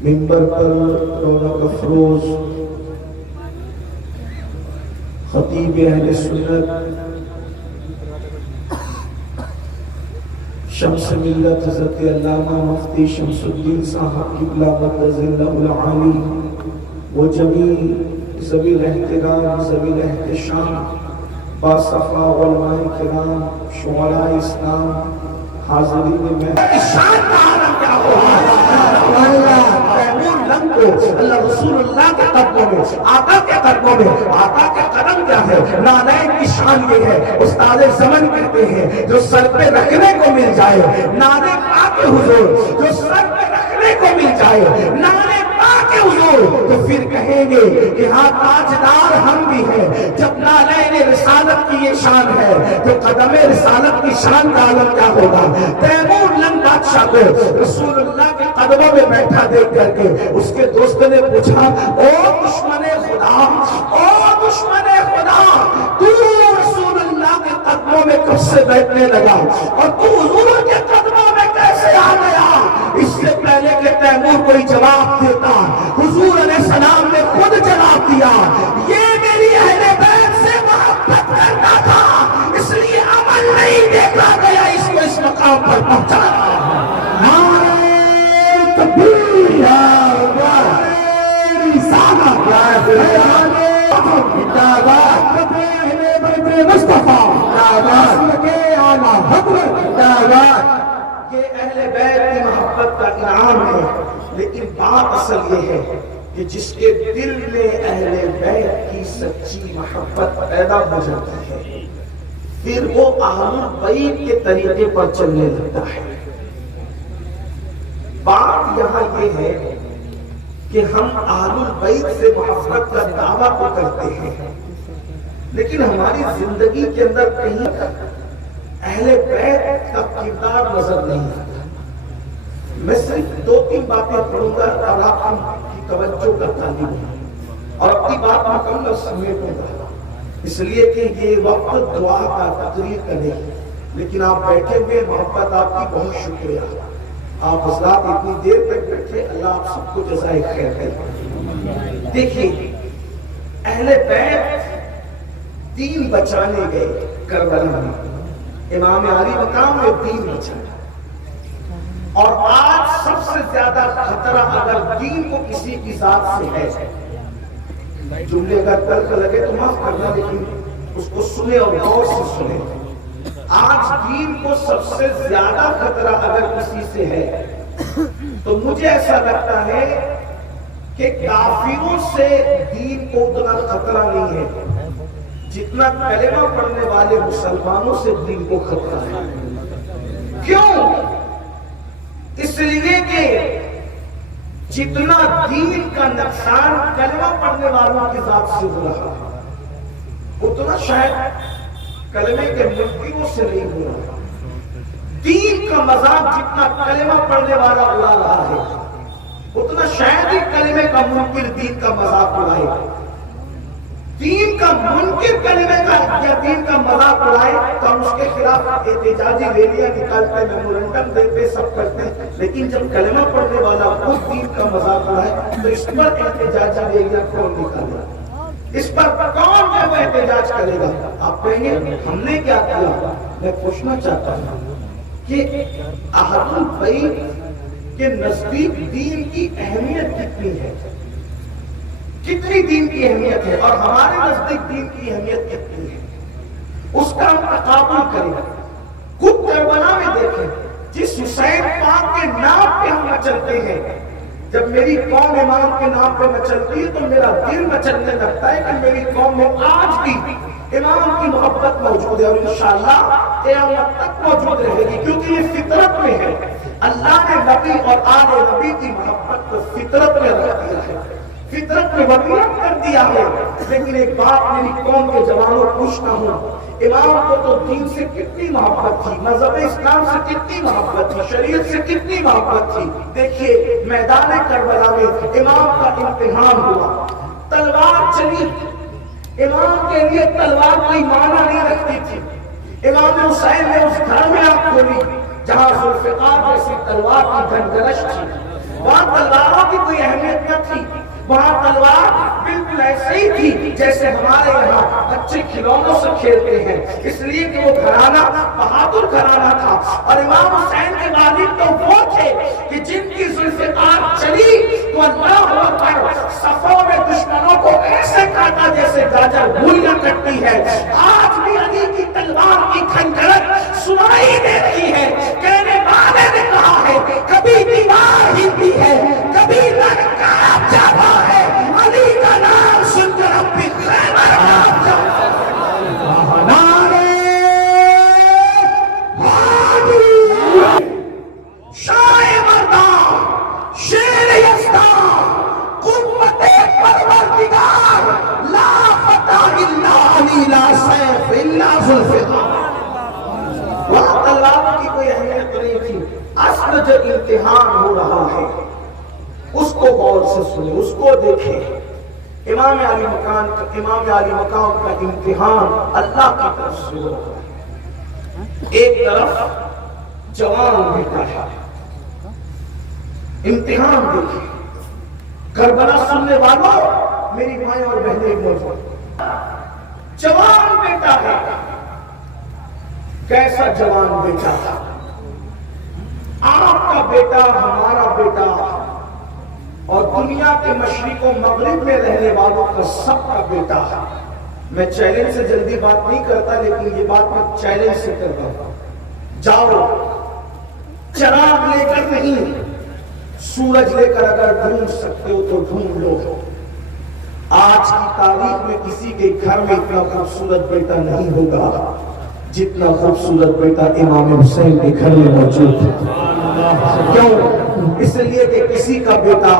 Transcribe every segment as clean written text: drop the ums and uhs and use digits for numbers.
منبر پر رونق افروز خطیب اہل سنت شمس ملت حضرت علامہ مفتی شمس الدین صاحب قبلہ مقدس اللہ العالی و جمیع ذوی الاحترام ذوی الاحتشام باصفا علماء کرام شعراء اسلام حاضرین میں شان کا عالم کیا ہوا تیمور لنگ کو اللہ رسول اللہ کے قدموں میں آقا کے قدموں میں آقا کے قدم کیا ہے نالین کی شان یہ ہے استاد زمن کہتے ہیں جو سر پہ رکھنے کو مل جائے نالے پاک حضور جو سر پہ رکھنے کو مل جائے نالے پاک حضور تو پھر کہیں گے کہ ہاں تاجدار ہم بھی ہیں جب نالین رسالت کی یہ شان ہے تو قدم رسالت کی شان کا عالم کیا ہوگا تیمور لنگ بادشاہ کو رسول اللہ کے قدموں میں بیٹھا دیکھ کر کے اس کے دوست نے پوچھا او دشمن خدا او دشمن خدا تو رسول اللہ کے قدموں میں کب سے بیٹھنے لگا اور تو حضور کے قدموں میں کیسے آ گیا اس سے پہلے کہ تیمور کوئی جواب دیتا حضور علیہ السلام نے خود جواب دیا یہ میری اہل بیت سے محبت کرتا تھا اس لیے عمل نہیں دیکھا گیا اس کو اس مقام پر پہنچانا تکبیر یا اللہ رسالت مصطفیٰ یہ اہل بیت کی محبت کا انعام ہے لیکن بات اصل یہ ہے کہ جس کے دل میں اہل بیت کی سچی محبت پیدا ہو جاتی ہے پھر وہ اہل بیت کے طریقے پر چلنے لگتا ہے بات یہاں یہ ہے کہ ہم اہل بیت سے محبت کا دعویٰ تو کرتے ہیں لیکن ہماری زندگی کے اندر کہیں اہل بیت کا کردار نظر نہیں آتا میں صرف 2-3 باتیں پڑھوں گا اور آپ کی توجہ کا طالب ہوں اور اپنی بات مکمل سمیٹوں گا اس لیے کہ یہ وقت دعا کا تقریر کا نہیں لیکن آپ بیٹھے ہوئے محبت آپ کی بہت شکریہ آپ حضرات اتنی دیر تک بیٹھے اللہ آپ سب کو جزائے خیر کرے دیکھیے اہل بیت دین بچانے گئے کربلا میں امام علی مقام میں دین بچانا اور آج سب سے زیادہ خطرہ اگر دین کو کسی کی ذات سے ہے جملے کا تلخ لگے تو معاف کرنا لیکن اس کو سنے اور غور سے سنے آج دین کو سب سے زیادہ خطرہ اگر کسی سے ہے تو مجھے ایسا لگتا ہے کہ کافروں سے دین کو اتنا خطرہ نہیں ہے جتنا کلمہ پڑھنے والے مسلمانوں سے دین کو خطرہ ہے کیوں اس لیے کہ جتنا دین کا نقصان کلمہ پڑھنے والوں کی ذات سے ہو رہا اتنا شاید کلمے کے منکروں سے نہیں ہو رہا دین کا مذاق جتنا کلمہ پڑھنے والا اڑا رہا ہے اتنا شاید ہی کلمے کا منکر دین کا مذاق اڑائے دین کا منکر کلمے کا یا دین کا مذاق اڑائے تو ہم اس کے خلاف احتجاجی ریلیاں نکالتے میمورنڈم دیتے سب کرتے ہیں لیکن جب کلمہ پڑھنے والا خود دین کا مذاق اڑائے تو اس پر احتجاجی ریلیاں کون نکالے اس پر کون جو احتجاج کرے گا آپ کہیں گے ہم نے کیا کیا میں پوچھنا چاہتا ہوں کہ اہل بیت کے نزدیک دین کی اہمیت کتنی ہے کتنی دین کی اہمیت ہے اور ہمارے نزدیک دین کی اہمیت کتنی ہے اس کا ہم تقابل کریں خود کربلا میں دیکھیں جس حسین پاک کے نام پہ ہم مچلتے ہیں جب میری قوم امام کے نام پہ مچلتی ہے تو میرا دل مچلنے لگتا ہے کہ میری قوم میں آج بھی امام کی محبت موجود ہے اور انشاءاللہ قیامت تک موجود رہے گی کیونکہ یہ فطرت میں ہے اللہ نے نبی اور آل نبی کی محبت کو فطرت میں رکھ دیا ہے فطرت میں وقیعت کر دیا ہے لیکن ایک بات میری قوم کے جوانوں پوچھتا ہوں امام کو تو دین سے کتنی محبت تھی مذہب اسلام سے کتنی محبت تھی شریعت سے کتنی محبت تھی دیکھیے میدان کربلا میں امام کا امتحان ہوا تلوار چلی امام کے لیے تلوار کوئی معنی نہیں رکھتی تھی امام حسین نے اس گھر میں آنکھ کھولی جہاں ذوالفقار جیسی تلوار کی گھنگرش تھی وہاں تلواروں کی کوئی وہاں تلوار بالکل ایسے ہی تھی جیسے ہمارے یہاں بچے کھلونوں سے کھیلتے ہیں، اس لیے کہ وہ گھرانہ بہادر گھرانہ تھا۔ اور امام حسین کے والد تو وہ تھے کہ جن کی ذوالفقار چلی تو اللہ اکبر صفوں میں دشمنوں کو ایسے کاٹا جیسے گاجر گولیاں کٹتی ہے۔ آج بھی علی کی تلوار کی کھنجرت سنائی دیتی ہے۔ کہنے والے نے کہا ہے کبھی دیوار ہلتی ہے، کبھی لڑکا جاتا ہے، علی کا نام سن کر ہم بھی خیمر کانپ جاتے ہیں۔ نعرے حیدری، شاہ مردان، شیر یزدان، قوت پروردگار، لا فتح الا علی، لا سیف الا ذوالفقار۔ وہاں تلوار کی کوئی اہمیت نہیں تھی۔ اصل جو امتحان ہو رہا ہے اس کو غور سے سنیں، اس کو دیکھیں۔ امام علی مقام کا امتحان اللہ کی طرف سے ہو رہا ہے۔ ایک طرف جوان بیٹا ہے، امتحان دیکھیں۔ کربلا سننے والوں، میری مائیں اور بہنیں موجود، جوان بیٹا ہے۔ کیسا جوان بیٹا تھا؟ آپ کا بیٹا، ہمارا بیٹا، اور دنیا کے مشرق و مغرب میں رہنے والوں کا سب کا بیٹا ہے۔ میں چیلنج سے جلدی بات نہیں کرتا، لیکن یہ بات میں چیلنج سے کرتا ہوں۔ جاؤ، چراغ لے کر نہیں، سورج لے کر اگر ڈھونڈ سکتے ہو تو ڈھونڈ لو۔ آج کی تاریخ میں کسی کے گھر میں اتنا خوبصورت بیٹا نہیں ہوگا جتنا خوبصورت بیٹا امام حسین کے گھر میں موجود ہے۔ کیوں؟ اس لیے کہ کسی کا بیٹا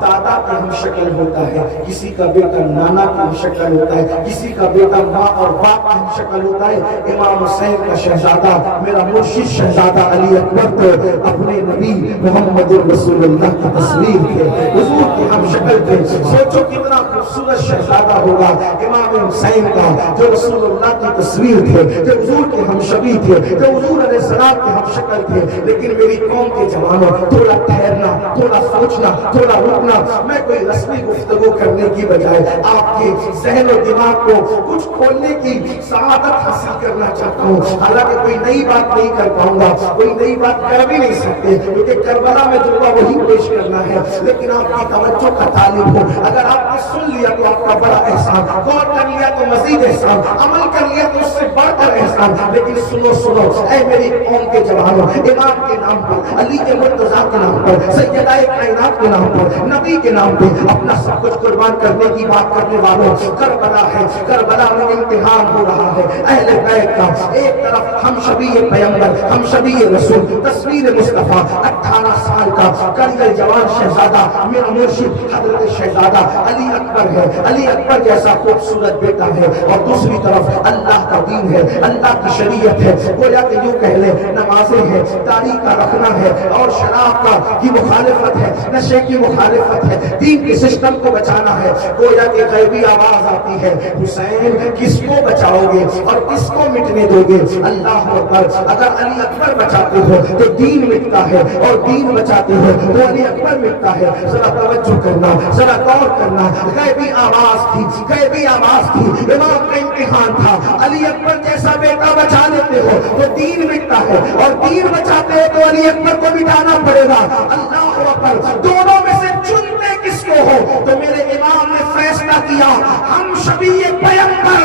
دادا کا ہم شکل ہوتا ہے، کسی کا بیٹا نانا کا ہم شکل ہوتا ہے، کسی کا بیٹا ماں اور باپ کا ہم شکل ہوتا ہے۔ امام حسین کا شہزادہ، میرا مرشد شہزادہ علی اکبر تو اپنے نبی محمد رسول اللہ کی تصویر تھے، حضور کی ہم شکل تھے۔ سوچو کتنا خوبصورت شہزادہ ہوگا امام حسین کا، جو رسول اللہ کی تصویر تھے، جو حضور کے ہم شبیہ تھے، جو حضور علیہ السلام کے ہم شکل تھے۔ لیکن میری قوم کے جوانوں، تھوڑا ٹھہرنا، تھوڑا سوچنا، تھوڑا رکنا۔ میں کوئی رسمی گفتگو کرنے کی بجائے آپ کے ذہن و دماغ کو کچھ کھولنے کی سعادت حاصل کرنا چاہتا ہوں۔ حالانکہ کوئی نئی بات نہیں کر پاؤں گا، کوئی نئی بات کر بھی نہیں سکتے، کیونکہ کربلا میں جو وہی پیش کرنا ہے۔ لیکن آپ کی توجہ کا طالب ہو، اگر آپ نے سن لیا تو آپ کا بڑا احسان، غور کر لیا تو مزید احسان، عمل کر لیا تو اس سے بڑھ کر احسان۔ لیکن سنو سنو اے میری قوم کے جوانوں، امام کے نام پر، علی کے مرتضیٰ کے نام پر، سیدہ کائنات کے نام پر، نبی کے نام پہ اپنا سب کچھ قربان کرنے کی بات کرنے والوں، کربلا ہے، کربلا میں امتحان ہو رہا ہے اہل بیت کا۔ ایک طرف ہم شبیہ پیغمبر، ہم شبیہ رسول، تصویر مصطفیٰ، 18 سال کا کڑیل جوان شہزادہ، میرا مرشد حضرت شہزادہ علی اکبر ہے، علی اکبر جیسا خوبصورت بیٹا ہے، اور دوسری طرف اللہ کا دین ہے، اللہ کی شریعت ہے۔ گویا کہ یوں کہہ لیں نمازیں ہیں، داڑھی کا رکھنا ہے، اور شراب کی مخالفت ہے، نشے کی مخالفت ہے، دین کے سسٹم کو بچانا ہے۔ گویا کہ غیبی آواز آتی ہے، حسین کس کو بچاؤ گے اور کس کو مٹنے دو گے؟ اللہ اکبر۔ اگر علی اکبر بچاتے ہو تو دین مٹتا ہے، اور دین بچاتے ہو تو علی اکبر مٹتا ہے۔ ذرا توجہ کرنا، ذرا غور کرنا۔ غیبی آواز تھی، غیبی آواز تھی، امام کا امتحان تھا۔ علی اکبر جیسا بیٹا بچا لیتے ہو تو دین مٹتا ہے، اور دین بچاتے ہو تو علی اکبر کو مٹانا پڑے گا۔ اللہ اکبر۔ دونوں میں سے چنتے کس کو ہو؟ تو میرے امام نے فیصلہ کیا، ہم شبیہ پیغمبر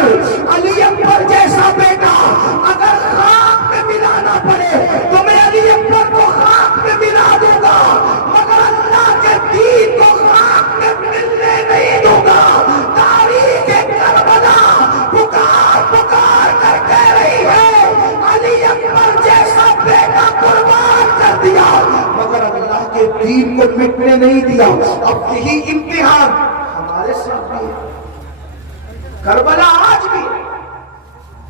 علی اکبر جیسا بیٹا اگر خاک میں ملانا پڑے تو میں علی اکبر کو خاک میں ملا دوں گا، مگر اللہ کے دین کو خاک میں ملنے نہیں دوں گا۔ تاریخ کربلا پکار پکار کر کہہ رہی ہے، علی اکبر جیسا بیٹا قربان کر دیا، مگر اللہ کے دین کو مٹنے نہیں دیا۔ اب یہی امتحان ہمارے ساتھ بھی ہے۔ کربلا آج بھی،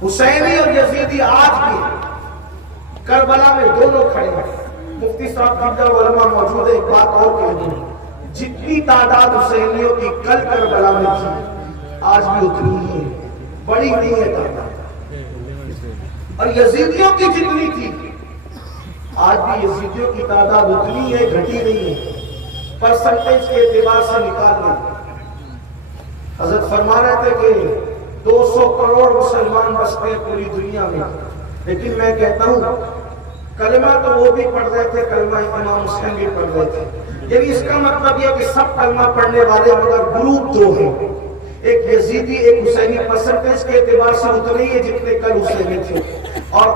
حسینی اور یزیدی آج بھی، کربلا میں دونوں کھڑے ہیں۔ مفتی صاحب دیگر علماء موجود ہے، ایک بات اور کہہ دوں، جتنی تعداد حسینیوں کی کل کربلا میں تھی آج بھی اتنی ہی ہے، بڑی نہیں ہے تعداد۔ اور یزیدیوں کی جتنی تھی آج بھی یزیدیوں کی تعداد اتنی ہے، گھٹی نہیں ہے۔ پرسنٹیج کے اعتبار سے نکال لیں حضرت فرما رہے تھے کہ 200 کروڑ مسلمان بستے ہیں پوری دنیا میں، لیکن میں کہتا ہوں کلمہ تو وہ بھی پڑھ رہے تھے، کلمہ امام حسین بھی پڑھ رہے تھے، یعنی اس کا مطلب یہ کہ سب کلمہ پڑھنے والے مگر گروپ دو ہیں، ایک یزیدی ایک حسینی، پرسنٹیج کے اعتبار سے اتنے ہی ہے جتنے کل حسینی تھے، اور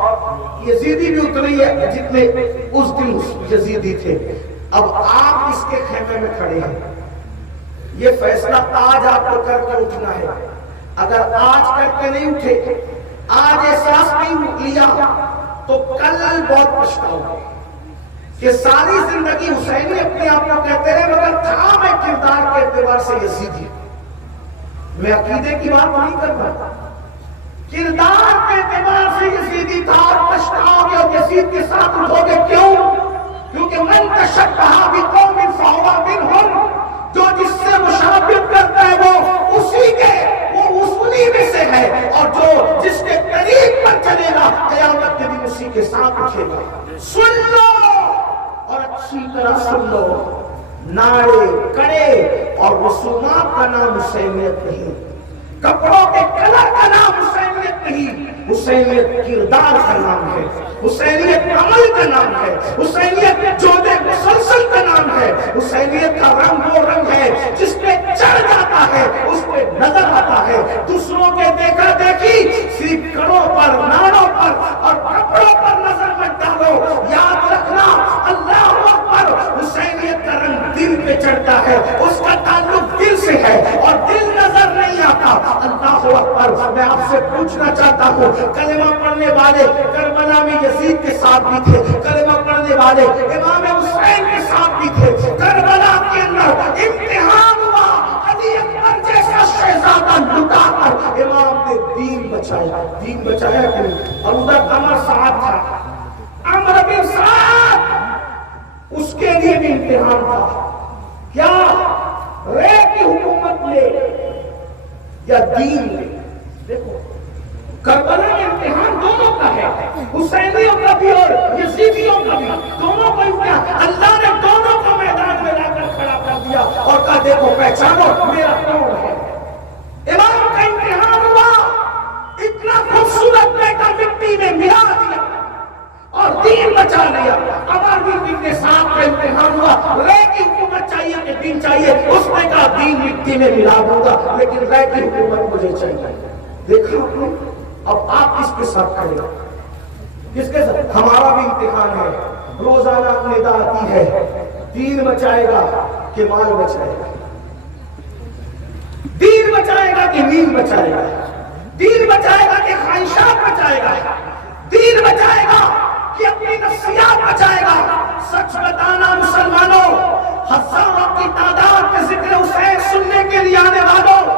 یزیدی بھی اتنے ہی ہے جتنے اس دن یزیدی تھے۔ اب آپ اس کے خیمے میں کھڑے ہیں، یہ فیصلہ آج آپ کو کر کے اٹھنا ہے، اگر آج کر کے نہیں اٹھے، آج احساس نہیں لیا تو کل بہت پچھتاؤ گے کہ ساری زندگی حسینی اپنے آپ کو کہتے رہے مگر تھا میں کردار کے اعتبار سے یزیدی، میں عقیدے کی بات نہیں کر رہا، کردار کے اعتبار سے یزیدی تھا، اور پچھتاؤ گے اور یزید کے ساتھ اٹھو گے۔ کیوں؟ کیونکہ من تشبہ بقوم فہو منہم، جو جس سے مشابہت کرتا ہے وہ اسی کے، وہ اسی میں سے ہے، اور جو جس کے طریق پر چلے گا قیامت کے دن اسی کے ساتھ اٹھے گا۔ سن لو اور اچھی طرح سن لو، نعرے کڑے اور رسومات کا نام حسینیت نہیں، کپڑوں کے کلر کا نام حسینیت نہیں، حسینیت کردار کا نام ہے، حسینیت عمل کا نام ہے، حسینیت جود مسلسل کا نام ہے، حسینیت کا رنگ وہ رنگ ہے جس پہ چڑھ جاتا ہے اس پہ نظر آتا ہے، دوسروں کے دیکھا دیکھی صرف کڑوں پر، ناڑوں پر اور کپڑوں پر نظر مت ڈالو، یاد رکھنا اللہ اکبر، حسینیت کا رنگ دل پہ چڑھتا ہے، اس کا تعلق دل سے ہے اور دل نظر نہیں آتا۔ اللہ اکبر، میں آپ سے پوچھنا چاہتا ہوں، کلمہ پڑھنے والے کربلا میں یزید کے ساتھ بھی تھے، کلمہ پڑھنے والے امام حسین کے ساتھ بھی تھے، کربلا کے اندر امتحان ہوا، علی اکبر جیسا شہزادہ لٹا کر امام نے دین بچایا، دین بچایا کہ نہیں؟ اور ادھر عمر سعد تھا، عمر بن سعد، اس کے لیے بھی امتحان تھا، کیا رے کی حکومت لے یا دین لے؟ دیکھو کربلا میں امتحان دونوں کا ہے، حسینیوں کا بھی اور یزیدیوں کا بھی، دونوں کو امتحان، اللہ نے دونوں کو میدان میں لا کر کھڑا کر دیا اور کہا دیکھو پہچانو میرا کون ہے۔ امام کا امتحان ہوا، اتنا خوبصورت بیٹا مٹی میں ملا دیا اور دین بچا لیا۔ عمر بن سعد کا امتحان ہوا، رے کی حکومت چاہیے کہ دین چاہیے، اس نے کہا دین مٹی میں ملا دوں گا لیکن رے کی حکومت مجھے چاہیے۔ دیکھا آپ نے؟ اب آپ کس کے ساتھ کھڑے ہیں؟ کس کے ساتھ؟ ہمارا بھی امتحان ہے، روزانہ ندا آتی ہے، دین بچائے گا کہ مال بچائے گا، دین بچائے گا کہ نیند بچائے گا، دین بچائے گا کہ خواہشات بچائے گا، دین بچائے گا کہ اپنی نفسیات بچائے گا۔ سچ بتانا مسلمانوں، ہزاروں کی تعداد میں ذکر حسین سننے کے لیے آنے والوں،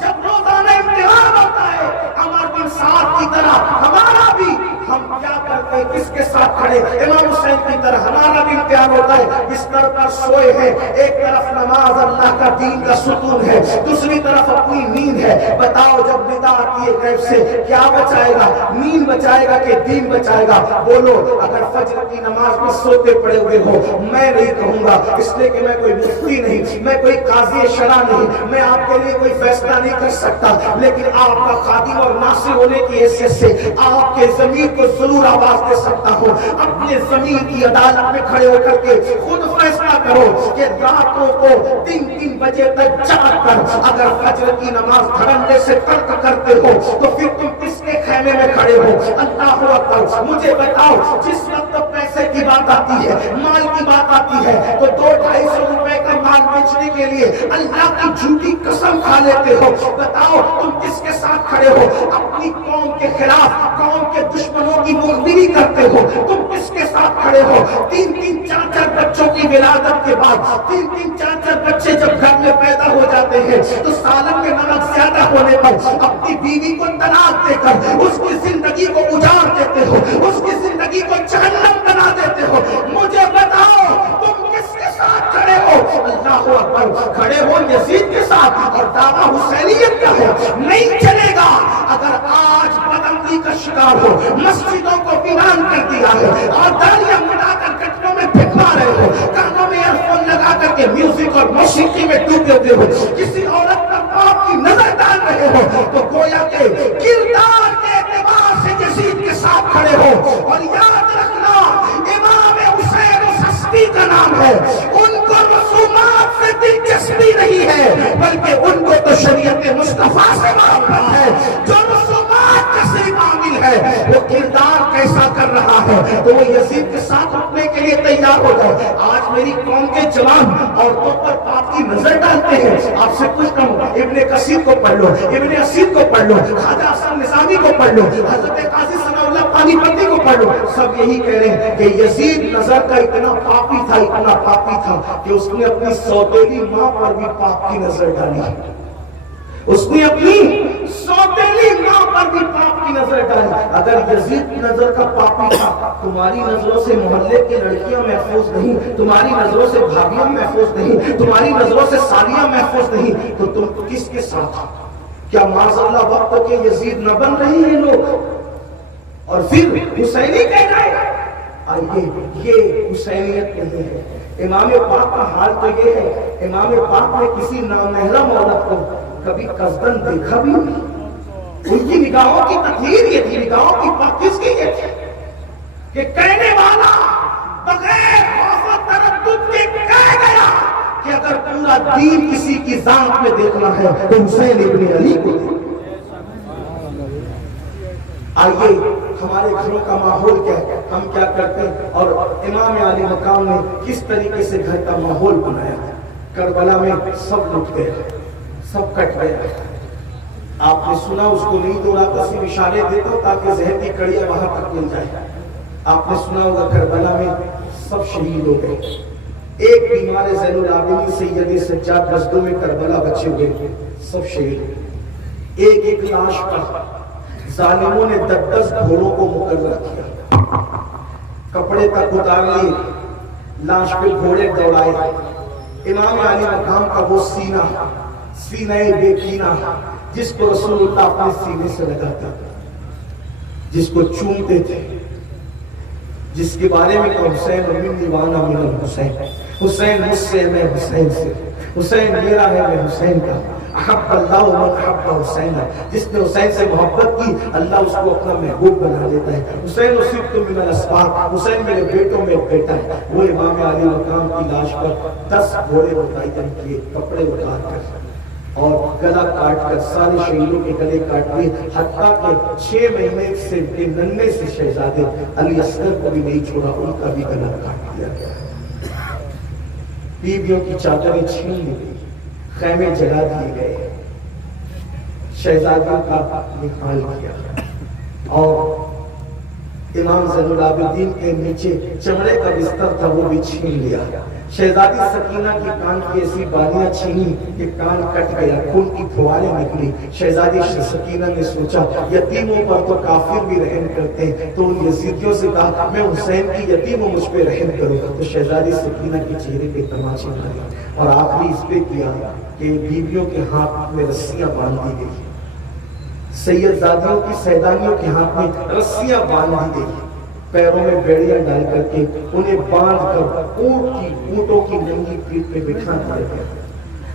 جب روزانہ امتحان ہوتا ہے عمر بن سعد کی طرح ہمارا بھی، ہم کیا کرتے ہیں؟ کس کے ساتھ کھڑے؟ امام حسین کی طرح ہمارا بھی امتحان ہوتا ہے، بستر پر سوئے ہیں، ایک طرف نماز اللہ کا دین کا ستون ہے، دوسری طرف اپنی نیند ہے، بتاؤ جب ندا آتی ہے غیب سے کیا بچائے گا؟ نیند بچائے گا کہ دین بچائے گا؟ بولو۔ اگر فجر کی نماز میں سوتے پڑے ہوئے ہو، میں نہیں کہوں گا، اس لیے کہ میں کوئی مفتی نہیں، میں کوئی قاضی شرع نہیں، میں آپ کے لیے کوئی فیصلہ نہیں کر سکتا، لیکن آپ کا خادم اور ناصر ہونے کی حیثیت سے آپ کے ضمیر کو ضرور آواز دے سکتا ہوں۔ اپنے ضمیر کی عدالت میں کھڑے ہو کر کے خود فیصلہ کرو کہ راتوں کو 3 بجے تک جاگ کر اگر فجر کی نماز دھڑلے سے ترک کرتے ہو تو پھر تم کس کے خیمے میں کھڑے ہو؟ اللہ اکبر، مجھے بتاؤ، جس وقت پیسے کی بات آتی ہے، مال کی بات آتی ہے تو 200-250 روپے کا مال بیچنے کے لیے اللہ کی جھوٹی قسم کھا لیتے ہو۔ بتاؤ تم کس کے ساتھ کھڑے ہو؟ اپنی قوم کے خلاف، قوم کے دشمنوں کی مخبری کرتے ہو، تم کس کے ساتھ کھڑے ہو؟ 3-3 4-4 بچوں کی ولادت کے بعد 3-3 4-4 بچے جب گھر میں پیدا ہو جاتے ہیں تو سالن میں نمک زیادہ ہونے پر اپنی بیوی کو طلاق دے کر اس کی زندگی کو اجاڑ دیتے ہو، اس کی زندگی کو جہنم بنا دیتے ہو۔ مجھے بتاؤ تم کس کے ساتھ کھڑے ہو؟ اللہ اکبر، کھڑے ہو یزید کے ساتھ، اور دعویٰ حسینیت کا ہے نہیں چلے گا۔ اگر آج بدعملی کا شکار ہو، مسجدوں کو ویران کر دیا ہے اور داڑیاں مٹا کر گٹروں میں پھینکوا رہے ہو، کانوں میں ایئر فون لگا کر کے میوزک اور موسیقی میں ڈوبے ہوئے ہو، کسی عورت پر باپ کی نظر ہو تو گویا کہ کردار کے اعتبار سے یزید کے ساتھ کھڑے ہو. اور یاد رکھنا امام حسین اس ہستی کا نام ہے. ان کو رسومات سے دلچسپی نہیں ہے بلکہ ان کو تو شریعت مصطفیٰ سے محبت ہے. جو رسومات کا صرف عامل ہے وہ کردار کیسا کر رہا ہے تو وہ یزید کے ساتھ اٹھنے کے لیے تیار ہو جائے. آج میری قوم کے جوان عورتوں پر پاپ کی نظر ڈالتے ہیں. آپ سے کچھ کم ابن کثیر کو پڑھ لو, ابن اسیر کو پڑھ لو, خواجہ حسن نظامی کو پڑھ لو, حضرت قاضی ثناء اللہ پانی پتی کو پڑھ لو. سب یہی کہہ رہے ہیں کہ یزید نظر کا اتنا پاپی تھا کہ اس نے اپنی سوتیلی ماں پر بھی پاپ کی نظر ڈالی. اس نے اپنی سوتیلی ماں پر بھی پاپ کی نظر ڈالی. اگر یزید کی نظر کا پاپی تھا, تمہاری نظروں سے محلے کی لڑکیاں محفوظ نہیں, تمہاری نظروں سے بھابیاں محفوظ نہیں, تمہاری نظروں سے سالیاں محفوظ نہیں, تو تم کس کے ساتھ؟ کیا معاذ اللہ وقت کے یزید نہ بن رہی ہیں لوگ اور پھر حسینی کہہ رہے؟ آئیے, یہ حسینیت نہیں ہے. امام پاک کا حال تو یہ ہے, امام پاک نے کسی نامحرم عورت کو کبھی قصدن دیکھا بھی نہیں. ان کی نگاہوں کی تطہیر یہ تھی, نگاہوں کی پاکیز کی یہ تھی کہ کہنے والا بغیر خوف و تردد کے کہہ گیا کہ اگر پورا دین کسی کی ذات میں دیکھنا ہے تو حسین ابن علی کو دیکھنا. آئیے, ہمارے گھروں کا ماحول کیا ہے, ہم کیا کرتے ہیں, اور امام علی مقام نے کس طریقے سے گھر کا ماحول بنایا. کربلا میں سب لٹ گئے, سب کٹ گیا. آپ نے سنا اس کو نہیں دوڑا تو صرف اشارے دیتا ہوں تاکہ زہر کی کڑیاں وہاں تک مل جائے. آپ نے سنا ہوگا کربلا میں سب شہید ہو گئے. ایک بیمار زین العابدین سید سجاد رزدو میں کربلا بچے ہوئے, سب شہید. ایک ایک لاش پر ظالموں نے 10 گھوڑوں کو مقرر کیا, کپڑے تک اتار لیے, لاش پہ گھوڑے دوڑائے. امام علی مقام کا وہ سینہ بے کینہ جس کو رسول اللہ اپنے سینے سے لگاتا تھا, جس کو چومتے تھے, جس کے بارے میں کہ حسین منی وانا من الحسین, حسین مجھ سے میں حسین سے, حسین میرا ہے میں حسین کا. احب اللہ من احب حسین, جس نے حسین سے محبت کی اللہ اس کو اپنا محبوب بنا لیتا ہے. حسین اصبت من الاسباط, حسین میرے بیٹوں میں بیٹا ہے. وہ امام علی مقام کی لاش پر 10 گھوڑے متعین کیے, کپڑے اتار کر اور گلا کاٹ کر سارے شہیدوں کے گلے کاٹ دیے, حتیٰ کہ 6 مہینے سے ننھے سے شہزادے علی اصغر کو بھی نہیں چھوڑا, ان کا بھی گلا کاٹ دیا گیا. بیویوں کی چادریں چھین لی گئی, خیمے جلا دیے گئے, شہزادیوں کا نکال کیا, اور امام زین العابدین کے نیچے چمڑے کا بستر تھا وہ بھی چھین لیا. شہزادی سکینہ کی کان کی ایسی بالیاں چھینی کہ کان کٹ گیا, خون کی پھواریں نکلی. شہزادی سکینہ نے سوچا یتیموں پر تو کافر بھی رحم کرتے ہیں, تو ان یزیدیوں سے کہا میں حسین کی یتیم ہوں, مجھ پہ رحم کرو. تو شہزادی سکینہ کے چہرے پہ تماچے مارے اور آخری اس پہ کیا کہ بیویوں کے ہاتھ میں رسیاں باندھ دی گئی, سیدزادیوں کی سیدانیوں کے ہاتھ میں رسیاں باندھ دی گئی, پیروں میں بیڑیاں ڈال کر کے انہیں باندھ کر اونٹوں کی ننگی پیٹھ پہ بٹھا دیا گیا.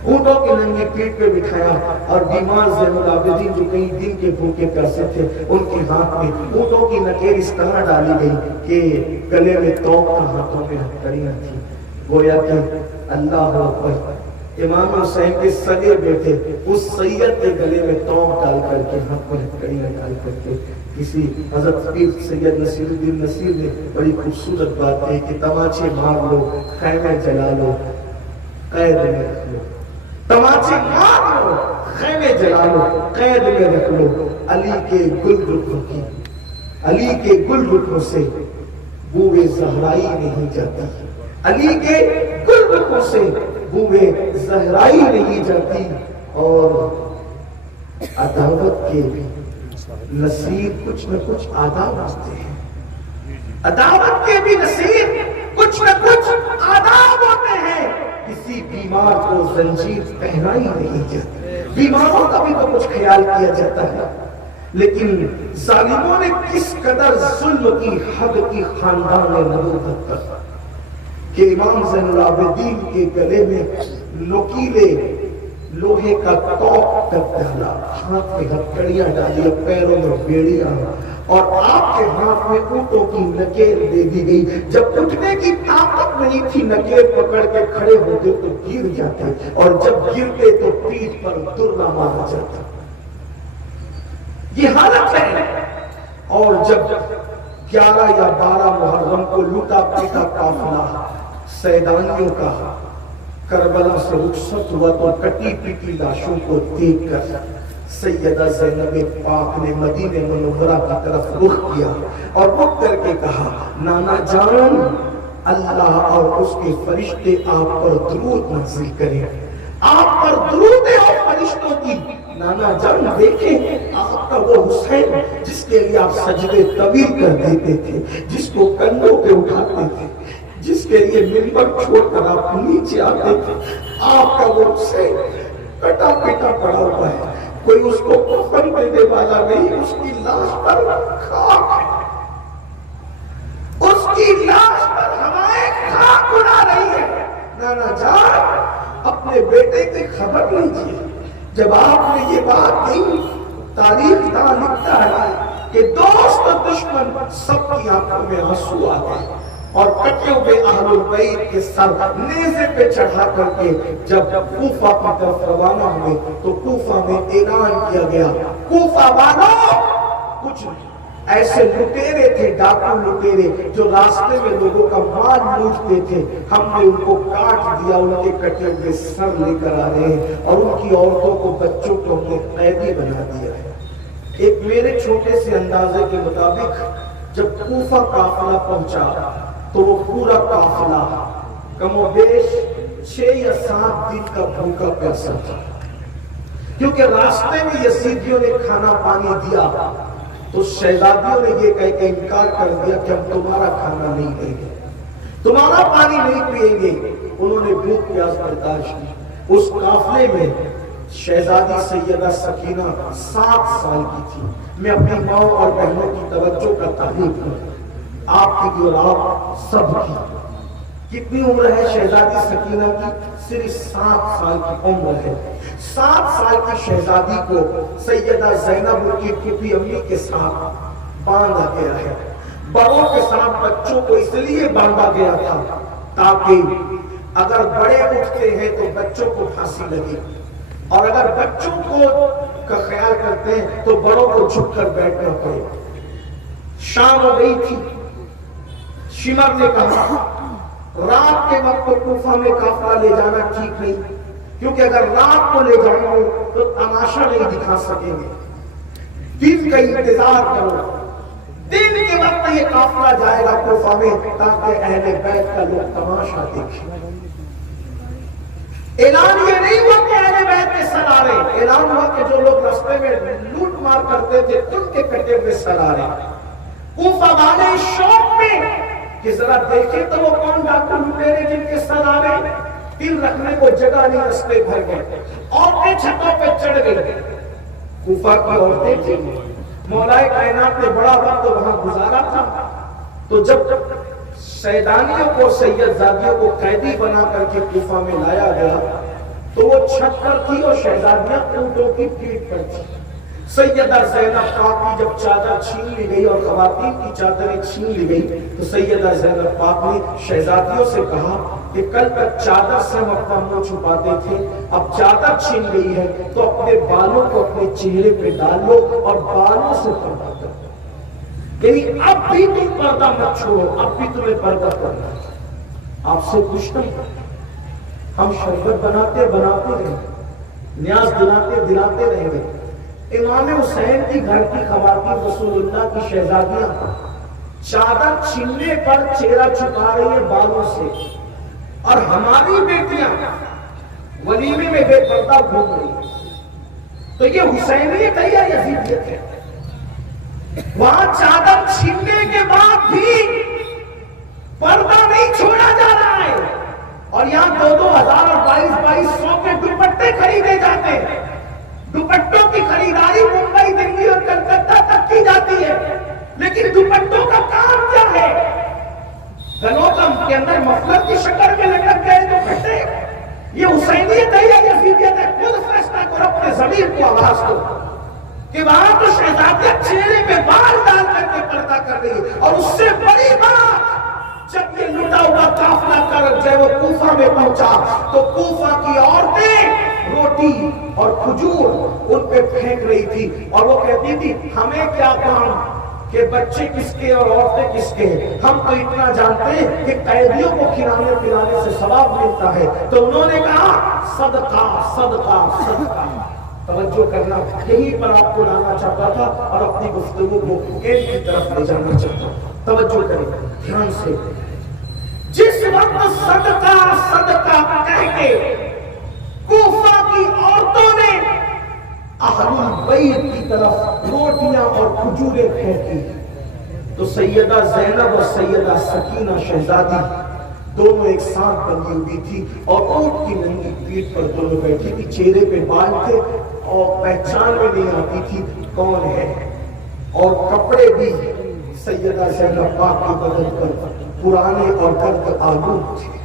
اونٹوں کی ننگی پیٹھ پہ بٹھایا اور بیمار زین العابدین جو کئی دن کے بھوکے پیاسے تھے ان کے ہاتھ میں اونٹوں کی نکیر اس طرح ڈالی گئی کہ گلے میں توپ تھا, ہاتھوں میں ہتھکڑیاں تھیں. گویا کہ اللہ اکبر, امام حسین کے سگے بیٹے اس سید کے گلے میں توپ ڈال کر کے, ہاتھ میں ہتھکڑیاں ڈال کر کے کسی حضرت پیر سید نصیر الدین نصیر نے بڑی خوبصورت بات ہے کہ تماچے مار لو, خیمے جلا لو, قید میں رکھ لو. تماچے مار لو, خیمے جلا لو, قید میں رکھ لو. علی کے گل رخوں کی, علی کے گل رخوں سے بوئے زہرائی نہیں جاتی, علی کے گل رخوں سے بوئے زہرائی نہیں جاتی. اور عداوت کے بھی نصیر کچھ نہ کچھ آداب ہوتے ہیں, عداوت کے بھی نصیر کچھ نہ کچھ آداب ہوتے ہیں. کسی بیمار کو زنجیر پہنائی نہیں جاتی, بیماروں کا بھی تو کچھ خیال کیا جاتا ہے. لیکن ظالموں نے کس قدر ظلم کی حد کی خاندان نبوت تک کہ امام زین العابدین کے گلے میں نکیلے لوہے کا توق تک ڈالا، ہاتھ میں ہتکڑیاں ڈالی، پیروں میں بیڑیاں، اور آپ کے ہاتھ میں اونٹوں کی نکیر دے دی گئی۔ جب اٹھنے کی طاقت نہیں تھی نکیر پکڑ کے کھڑے ہوتے تو گر جاتے، اور جب گرتے تو پیٹھ پر درہ مارا جاتا۔ یہ حالت ہے۔ اور جب 11 یا 12 محرم کو لوٹا پیٹا قافلہ سیدانیوں کا کربلا سے رخصت ہوا تو کٹی پیٹی لاشوں کو دیکھ کر سیدہ زینب پاک نے مدینہ منورہ کی طرف رخ کیا اور رخ کر کے کہا، نانا جان، اللہ اور اس کے فرشتے آپ پر درود نازل کریں، آپ پر درود ہے اور فرشتوں کی۔ نانا جان دیکھیں، آپ کا وہ حسین جس کے لیے آپ سجدے طویل کر دیتے تھے، جس کو کندھوں پہ اٹھاتے تھے، جس کے لیے منبر چھوڑ کر آپ نیچے آتے تھے، آپ کا وہ حسین کٹا پیٹا پڑا ہوا ہے، کوئی اس کو کفن دینے والا نہیں، اس کی لاش پر خاک ہے، اس کی لاش پر ہوائیں خاک اڑا رہی ہے۔ نانا جان اپنے بیٹے کی خبر لیجیے۔ جب آپ نے یہ بات کہی، تاریخ داں لکھتا ہے کہ دوست و دشمن سب کی آنکھوں میں آنسو آ گئے، اور کٹے ہوئے اہل البیت کے سر نیزے پہ چڑھا کر کے جب کوفہ کی طرف روانہ ہوئے تو کوفہ میں اعلان کیا گیا، کوفہ والوں، کچھ ایسے لٹیرے تھے، ڈاکو لٹیرے جو راستے میں لوگوں کا مال لوٹتے تھے، ہم نے ان کو کاٹ دیا، ان کے کٹے ہوئے سر لے کر آ رہے ہیں، اور ان کی عورتوں کو، بچوں کو ہم نے قیدی بنا دیا ہے۔ ایک میرے چھوٹے سے اندازے کے مطابق جب کوفہ قافلہ پہنچا تو وہ پورا قافلہ کم و بیش 6 یا 7 دن کا بھوکا پیاسا تھا، کیونکہ راستے میں یزیدیوں نے کھانا پانی دیا تو شہزادیوں نے یہ کہہ کے انکار کر دیا کہ ہم تمہارا کھانا نہیں لیں گے، تمہارا پانی نہیں پئیں گے۔ انہوں نے بھوک پیاس برداشت کی۔ اس قافلے میں شہزادی سیدہ سکینہ 7 سال کی تھی۔ میں اپنی ماں اور بہنوں کی توجہ کا تعریف کروں، آپ کی اور آپ سب کی۔ کتنی عمر ہے شہزادی سکینہ کی؟ صرف 7 سال کی عمر ہے۔ 7 سال کی شہزادی کو سیدہ زینب کی پھوپھی امی کے ساتھ باندھا گیا ہے۔ بڑوں کے ساتھ بچوں کو اس لیے باندھا گیا تھا تاکہ اگر بڑے اٹھتے ہیں تو بچوں کو پھانسی لگے، اور اگر بچوں کو کا خیال کرتے ہیں تو بڑوں کو جھک کر بیٹھنا پڑے۔ شام ہو گئی تھی، شمر نے کہا رات کے وقت کو کوفہ میں قافلہ لے جانا ٹھیک نہیں، کیونکہ اگر رات کو لے جانا ہو تو تماشا نہیں دکھا سکیں گے، دن کا انتظار کرو، دن کے وقت یہ قافلہ جائے گا کوفہ میں تاکہ اہل بیت کا لوگ تماشا دیکھیں۔ اعلان یہ نہیں ہوا کہ اہل بیت کے سر آ رہے، اعلان ہوا کہ جو لوگ راستے میں لوٹ مار کرتے تھے ان کے کٹے ہوئے سر آ رہے۔ کوفہ والے شوق میں کہ ذرا دیکھیں تو وہ کون ڈاکو لٹیرے جن کے سر آ رہے، دل رکھنے کو جگہ نہیں، رستے بھر گئے، عورتیں چھتوں پہ چڑھ گئی۔ کوفہ کی عورتیں تھیں، مولا کائنات نے بڑا وقت وہاں گزارا تھا، تو جب سیدانیوں کو، سیدزادیوں کو قیدی بنا کر کے کوفہ میں لایا گیا تو وہ چھت پر تھی اور شہزادیاں اونٹوں کی پیٹھ پر تھی۔ سیدہ زینب پاک کی جب چادر چھین لی گئی اور خواتین کی چادریں چھین لی گئی تو سیدہ زینب پاک نے شہزادیوں سے کہا کہ کل تک چادر سے ہم اپنا منہ چھپاتے تھے، اب چادر چھین گئی ہے تو اپنے بالوں کو اپنے چہرے پہ ڈال لو اور بالوں سے پردہ کرو، یعنی اب بھی تم پردہ مت چھوڑو، اب بھی تمہیں پردہ کرنا ہے۔ آپ سے پوچھتا ہوں، ہم شربت بناتے رہے، نیاز دلاتے رہیں گے، امام حسین کی گھر کی خواتین رسول اللہ کی شہزادیاں چادر چھیننے پر چہرہ چھپا رہی ہیں بالوں سے، اور ہماری بیٹیاں ولیمے میں بے پردہ گھوم رہی ہیں، تو یہ حسینیت ہے یا یزیدیت ہے؟ وہاں چادر چھیننے کے بعد بھی پردہ نہیں چھوڑا جا رہا ہے، اور یہاں 2,000 اور 2,200 کے دوپٹے خریدے جاتے ہیں۔ دوپٹوں کی خریداری ممبئی، دلی اور کلکتہ تک کی جاتی ہے، لیکن دوپٹوں کا کام کیا ہے؟ گلوں کے اندر مفلر کی شکل میں لٹک گئے دوپٹے، یہ حسینیت ہے یا یزیدیت ہے؟ خود کہ وہاں تو شہزادیاں چہرے پہ بال ڈال کر کے پردہ کر رہی ہے. اور اس سے بڑی بات، جب یہ لٹا ہوا قافلہ کر جب وہ کوفہ میں پہنچا تو کوفہ کی عورتیں روٹی اور کھجور ان پہ پھینک رہی تھی اور وہ کہتی تھی ہمیں کیا کام کہ بچے کس کے اور عورتیں کس کے، ہم تو اتنا جانتے ہیں کہ قیدیوں کو کھلانے پلانے سے ثواب ملتا ہے. تو انہوں نے کہا صدقہ صدقہ صدقہ. توجہ کرنا، یہیں پر آپ کو لانا چاہتا تھا اور اپنی گفتگو کو ایک کی طرف لے جانا چاہتا ہوں. توجہ کریں دھیان سے. جس وقت صدقہ صدقہ کہہ کے کوفہ کی عورتوں نے اہل البیت کی طرف روٹیاں اور کھجوریں پھینکی تو سیدہ زینب اور سیدہ سکینہ شہزادی دونوں ایک ساتھ بندھی ہوئی تھی اور اونٹ کی ننگی پیٹھ پر دونوں بیٹھی تھی. چہرے پہ بال تھے اور پہچان میں نہیں آتی تھی کون ہے. اور کپڑے بھی سیدہ زینب پاک کے بدن پر پرانے اور گرد آلود تھے.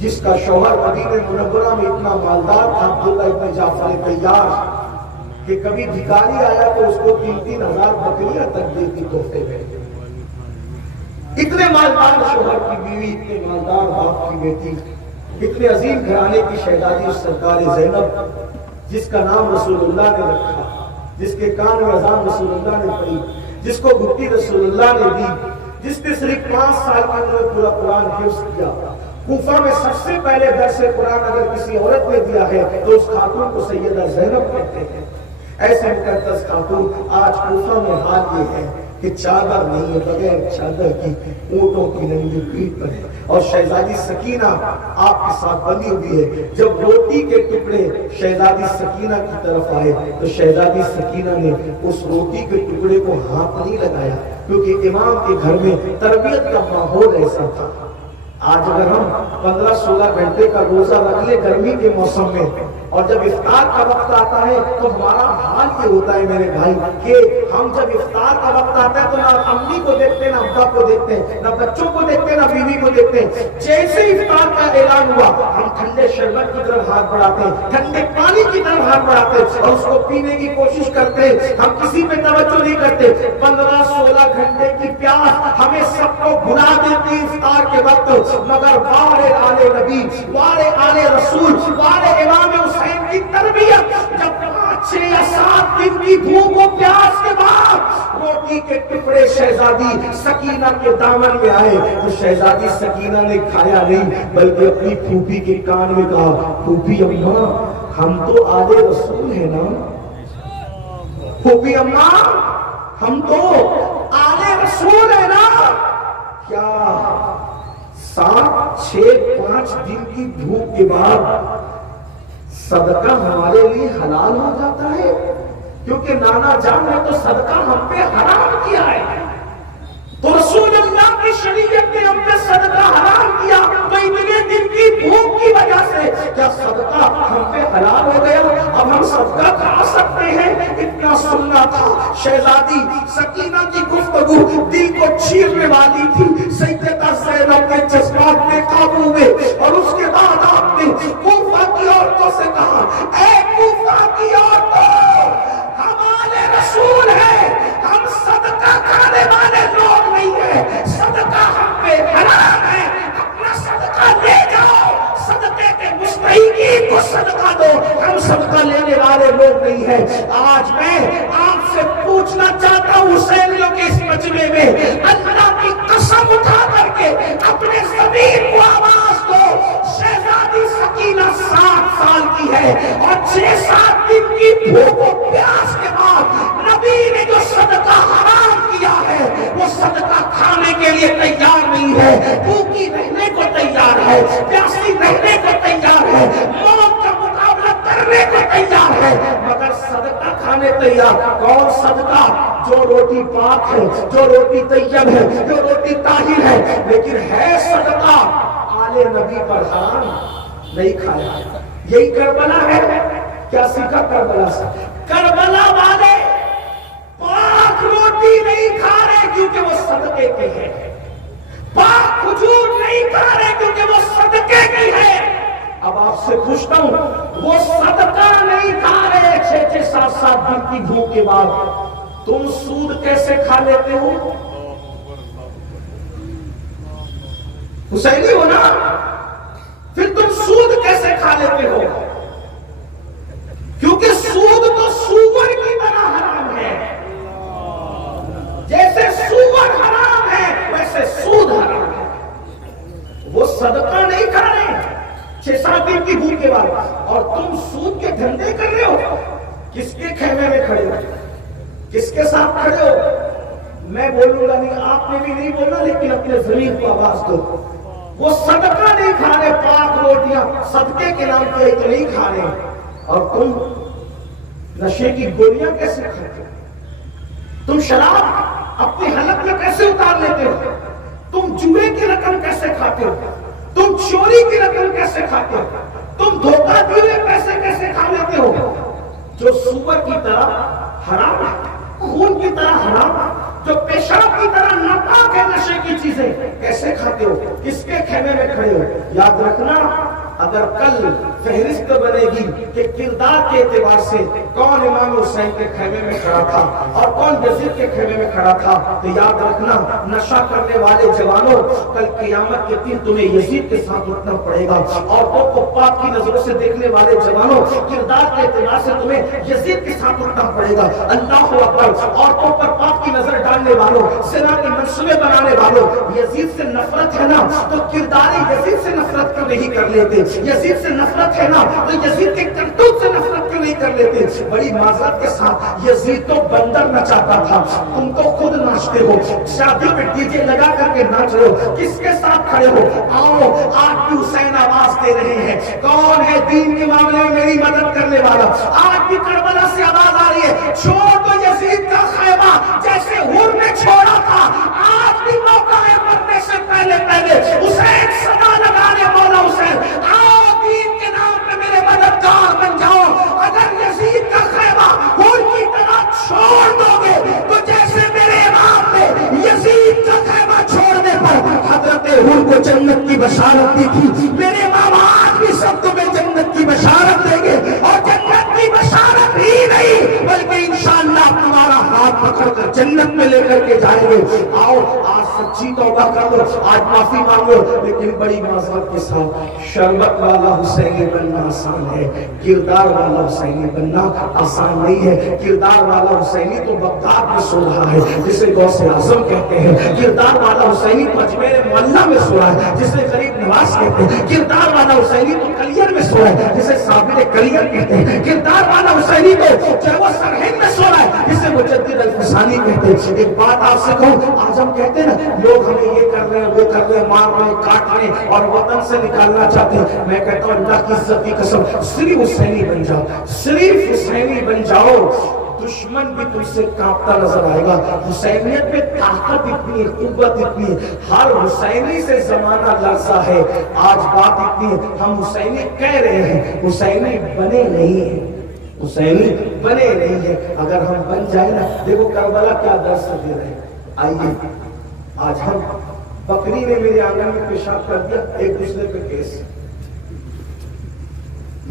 جس کا شوہر مدینہ منورہ میں اتنا مالدار تھا عبداللہ ابن جعفر طیار کہ کبھی بھکاری آیا تو اس کو 3-3 ہزار بکریاں تک دیتی تحفے میں. اتنے مالدار شوہر کی بیوی، اتنے مالدار باپ کی بیٹی، اتنے عظیم گھرانے کی شہزادی سرکار زینب جس کا نام رسول اللہ نے رکھا، جس کے کان میں اذان رسول اللہ نے پڑھی، جس کو گھٹی رسول اللہ نے دی، جس نے صرف 5 سال کے اندر پورا قرآن حفظ کیا. کوفہ میں سب سے پہلے درس قرآن اگر کسی عورت نے دیا ہے تو اس خاتون کو سیدہ زینب کہتے ہیں. ایسے مقدس خاتون آج کوفہ میں حال یہ ہے کہ چادر نہیں ہے، بغیر چادر کی اونٹوں کی ننگی پیٹھ پر ہے. اور شہزادی سکینہ آپ کے ساتھ بندھی ہوئی ہے. جب روٹی کے ٹکڑے شہزادی سکینہ کی طرف آئے تو شہزادی سکینہ نے اس روٹی کے ٹکڑے کو ہاتھ نہیں لگایا کیونکہ امام کے گھر میں تربیت کا ماحول ایسا تھا. آج اگر ہم 15-16 گھنٹے کا روزہ رکھ لیں گرمی کے موسم میں اور جب افطار کا وقت آتا ہے تو ہمارا حال یہ ہوتا ہے میرے بھائی کہ ہم جب افطار کا وقت آتا ہے تو نہ امی کو دیکھتے ہیں، نہ ابا کو دیکھتے ہیں، نہ بچوں کو دیکھتے ہیں، نہ بیوی کو دیکھتے ہیں. جیسے افطار کا اعلان ہوا ہم ٹھنڈے شربت کی طرف ہاتھ بڑھاتے ہیں، ٹھنڈے پانی کی طرف ہاتھ بڑھاتے ہیں اور اس کو پینے کی کوشش کرتے ہیں. ہم کسی پہ توجہ نہیں کرتے. 15-16 گھنٹے کی پیاس ہمیں سب کو بھلا دیتی افطار کے وقت. مگر وارے آلے نبی، وارے آلے رسول، وارے امام حسین کی تربیت جب 5 یا 7 دن کی بھوک و پیاس کے بعد روٹی کے ٹکڑے شہزادی سکینہ کے دامن میں آئے تو شہزادی سکینہ نے کھایا نہیں بلکہ اپنی پھوپھی کے کان میں کہا پھوپھی اماں ہم تو آلے رسول ہیں نا، پھوپھی اماں ہم تو آلے رسول ہیں نا. کیا 7-6-5 دن کی بھوک کے بعد صدقہ ہمارے لیے حلال ہو جاتا ہے؟ کیونکہ نانا جان نے تو صدقہ ہم پہ حرام کیا ہے. تو رسول اللہ کی شریعت نے ہم پہ صدقہ حرام کیا تو اتنے دن کی بھوک کی وجہ سے کیا صدقہ ہم پہ حلال ہو گیا؟ اب ہم صدقہ کھا سکتے ہیں؟ اتنا سننا تھا. شہزادی سکینہ کی گفتگو دل کو چیرنے والی تھی. سیدہ زینب کے جذبات پہ قابو میں اور اس کے بعد آپ نے کوفہ کی عورتوں سے کہا اے کوفہ کی عورتوں ہمارے رسول ہیں، ہم صدقہ کھانے والے لوگ نہیں ہیں، صدقہ ہم پہ حرام ہے. اپنا صدقہ لے جاؤ، صدقے کے مستحقین کو صدقہ دو، ہم صدقہ لینے والے لوگ نہیں ہیں. آج میں آپ سے پوچھنا چاہتا ہوں حسینیوں کے اس مجمع میں اللہ کی قسم اٹھا کر کے اپنے ضمیر کو آواز دو. شہزادی سکینہ 7 سال کی ہے اور 6-7 دن کی بھوک و پیاس کے بعد نبی نے جو صدقہ حرام کیا ہے وہ صدقہ کھانے کے لیے تیار نہیں ہے. بھوکی رہنے کو تیار ہے، پیاسی رہنے کو تیار ہے، موت کا مقابلہ کرنے کو تیار ہے مگر صدقہ کھانے تیار. کون صدقہ؟ جو روٹی پاک ہے، جو روٹی طیب ہے، جو روٹی طاہر ہے. لیکن ہے صدقہ آلے نبی پر حرام نہیں کھایا. یہی کربلا ہے. کیا سیکھا کربلا سے؟ کربلا والے پاک روٹی نہیں کھا رہے کیونکہ وہ صدقے کے ہیں، پاک کھجور نہیں کھا رہے کیونکہ وہ صدقے کی ہے. اب آپ سے پوچھتا ہوں، وہ صدقہ نہیں کھا رہے 6-6 7-7 دن کی بھوک کے بعد، تم سود کیسے کھا لیتے ہو؟ حسینی ہو نا، پھر تم سود کیسے کھا لیتے ہو؟ کیونکہ سود تو سور کی طرح حرام ہے، جیسے سور حرام ہے ویسے سود حرام ہے۔ وہ صدقہ نہیں کھا رہے 6-7 دن کی بھوک کے بعد، اور تم سود کے دھندے کر رہے ہو۔ کس کے خیمے میں کھڑے ہو؟ کس کے ساتھ کھڑے ہو؟ میں بولوں گا نہیں، آپ نے بھی نہیں بولنا، لیکن اپنے ضمیر کو آواز دو۔ وہ صدقہ نہیں کھا رہے، پاک روٹیاں صدقے کے نام پہ تو نہیں کھا رہے، اور تم نشے کی گولیاں کیسے کھاتے ہو؟ تم شراب اپنی حلق میں کیسے اتار لیتے ہو؟ تم جوئے کی رقم کیسے کھاتے ہو؟ تم چوری کی رقم کیسے کھاتے ہو؟ تم دھوکہ دیے پیسے کیسے کھا لیتے ہو؟ جو سور کی طرح حرام ہے، خون کی طرح حرام ہے، جو پیشاب کی طرح ناپاک ہے نشے کی چیزیں، کیسے کھاتے ہو؟ کس کے خیمے میں کھڑے ہو؟ یاد رکھنا، اگر کل فہرست بنے گی کہ کردار کے اعتبار سے کون امام حسین کے خیمے میں کھڑا تھا اور کون یزید کے خیمے میں کھڑا تھا، تو یاد رکھنا، نشہ کرنے والے جوانوں، کل قیامت کے دن تمہیں یزید کے ساتھ اٹھنا پڑے گا۔ عورتوں کو پاک کی نظروں سے دیکھنے والے جوانوں، کردار کے اعتبار سے تمہیں یزید کے ساتھ اٹھنا پڑے گا۔ اللہ اکبر۔ عورتوں پر پاک کی نظر ڈالنے والوں، زنا کے منصوبے بنانے والوں، یزید سے نفرت ہے نا تو کردار یزید سے نفرت کیوں نہیں کر لیتے؟ یزید سے نفرت ہے نا تو یزید کے کرتوت سے نفرت کیوں نہیں کر لیتے؟ بڑی معذرت کے ساتھ، یزید تو بندر نچاتا تھا، تم تو خود ناچتے ہو، شادیوں میں ڈی جے لگا کر کے ناچ رہے ہو، کس کے ساتھ کھڑے ہو؟ آؤ، آج بھی حسین آواز دے رہے ہیں، کون ہے دین کے معاملے میں میری مدد کرنے والا؟ آج بھی کربلا سے آواز آ رہی ہے، چھوڑ دو یزید کا خیمہ، جیسے ہور نے چھوڑا تھا۔ آج بھی موقع ہے مرنے سے پہلے حسین صدا لگانے، مولا حسین آؤ دین کے نام پہ میرے مددگار بن جاؤ۔ اگر یزید کا خیمہ ہور کی طرح چھوڑ دو گے تو جیسے میرے امام نے یزید کا خیمہ چھوڑنے پر حضرت ہور کو جنت کی بشارت دی تھی، میرے امام آج بھی سب تمہیں جنت کی بشارت دیں گے، اور جنت کی بشارت ہی نہیں بلکہ انشاءاللہ تمہارا ہاتھ پکڑ کر جنت میں لے کر کے جائیں گے۔ آؤ آج سچی توبہ کر لو، آج معافی مانگو، لیکن بڑی معذرت کے ساتھ، شربت والا حسینی بننا آسان ہے، کردار والا حسینی بننا آسان نہیں ہے۔ کردار والا حسینی تو بغداد میں سو رہا ہے جسے غوث اعظم کہتے ہیں، کردار والا حسینی تو اجمیر معلیٰ میں سو رہا ہے جسے غریب نواز کہتے ہیں، کردار والا حسینی تو کلیئر میں سو رہا ہے جسے صابر کلیئر کہتے ہیں، کردار والا حسینی تو چاہے وہ سرہند میں سو رہا ہے جسے مجدد الفسانی کہتے ہیں۔ ایک بات آپ سے کہوں، آج ہم کہتے ہیں نا لوگ ہمیں یہ کر رہے ہیں، وہ کر رہے ہیں، مار رہے ہیں، کاٹ رہے ہیں اور وطن سے نکالنا چاہتے ہیں، میں کہتا ہوں اللہ کی عزت کی قسم، صرف حسینی بن جاؤ، صرف حسینی بن جاؤ، دشمن بھی تم سے کانپتا نظر آئے گا۔ حسینیت میں طاقت اتنی ہے، قوت اتنی ہے، ہر حسینی سے زمانہ لرزا ہے۔ آج بات اتنی ہے، ہم حسینی کہہ رہے ہیں، حسینی بنے نہیں ہیں، حسینی بنے نہیں ہیں۔ اگر ہم بن جائیں نا، دیکھو کربلا کیا درس دے رہے ہیں۔ آئیے آج ہم، بکری نے میرے آنگن میں پیشاب کر دیا، ایک دوسرے پہ کیس،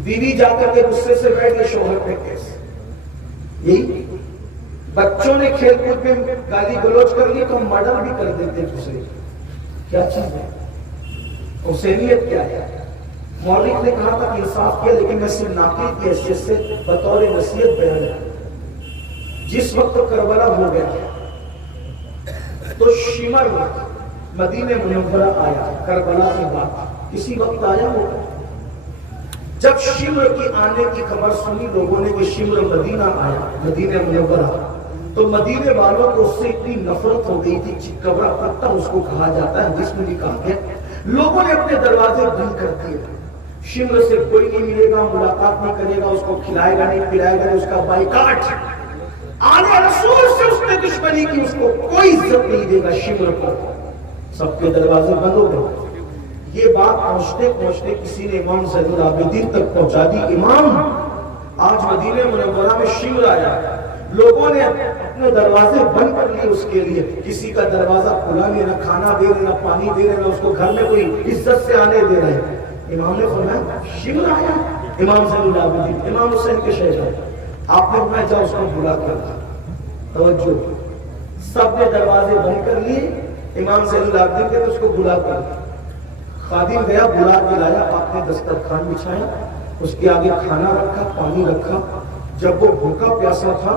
بیوی جا کر کے غصے سے بیٹھ گئے، شوہر پہ کیس، یہی بچوں نے کھیل کود میں گالی گلوچ کر لی تو مرڈر بھی کر دیتے دوسرے۔ کیا چیز ہے حسینیت؟ کیا ہے؟ مولوی نے کہا تھا کہ انصاف کیا، لیکن میں صرف ناقد کی حیثیت سے بطور نصیحت بیان ہے۔ جس وقت کربلا ہو گیا تو شمر مدینہ منورہ آیا، کربلا کے بعد کسی وقت آیا ہوگا۔ جب شمر کی آنے کی خبر سنی لوگوں نے کہ شمر مدینہ آیا، مدینہ منورہ، تو مدینے والوں کو اس سے اتنی نفرت ہو گئی تھی، چکبرا کتا اس کو کہا جاتا ہے، جس میں لکھا ہے لوگوں نے اپنے دروازے بند کر دیے، شمر سے کوئی نہیں ملے گا، ملاقات نہیں کرے گا، اس کو کھلائے گا نہیں، پلائے گا، اس کا بائیکاٹ، آنے رسول سے اس نے دشمنی کی، اس کو کوئی عزت نہیں دے گا شمر کو۔ سب کے دروازے بند ہو گئے۔ یہ بات پہنچتے پہنچتے کسی نے امام زین العابدین تک پہنچا دی، امام آج مدینہ منورہ میں شمر آیا، لوگوں نے اپنے دروازے بند کر لیے اس کے لیے، کسی کا دروازہ کھلا نہیں، نہ کھانا دے رہے، نہ پانی دے رہے، نہ اس کو گھر میں کوئی عزت سے آنے دے رہے۔ امام نے فرمایا شمر آیا؟ امام زین العابدین امام حسین کے شہزادے، آپ نے فرمایا جاؤ اس کو بلا کر لا۔ توجہ، سب نے دروازے بند کر لیے، امام زین العابدین کے اس کو بلا کر لا۔ خادم گیا، بلا کے لایا، آپ نے دسترخوان بچھایا، اس کے آگے کھانا رکھا، پانی رکھا۔ جب وہ بھوکا پیاسا تھا،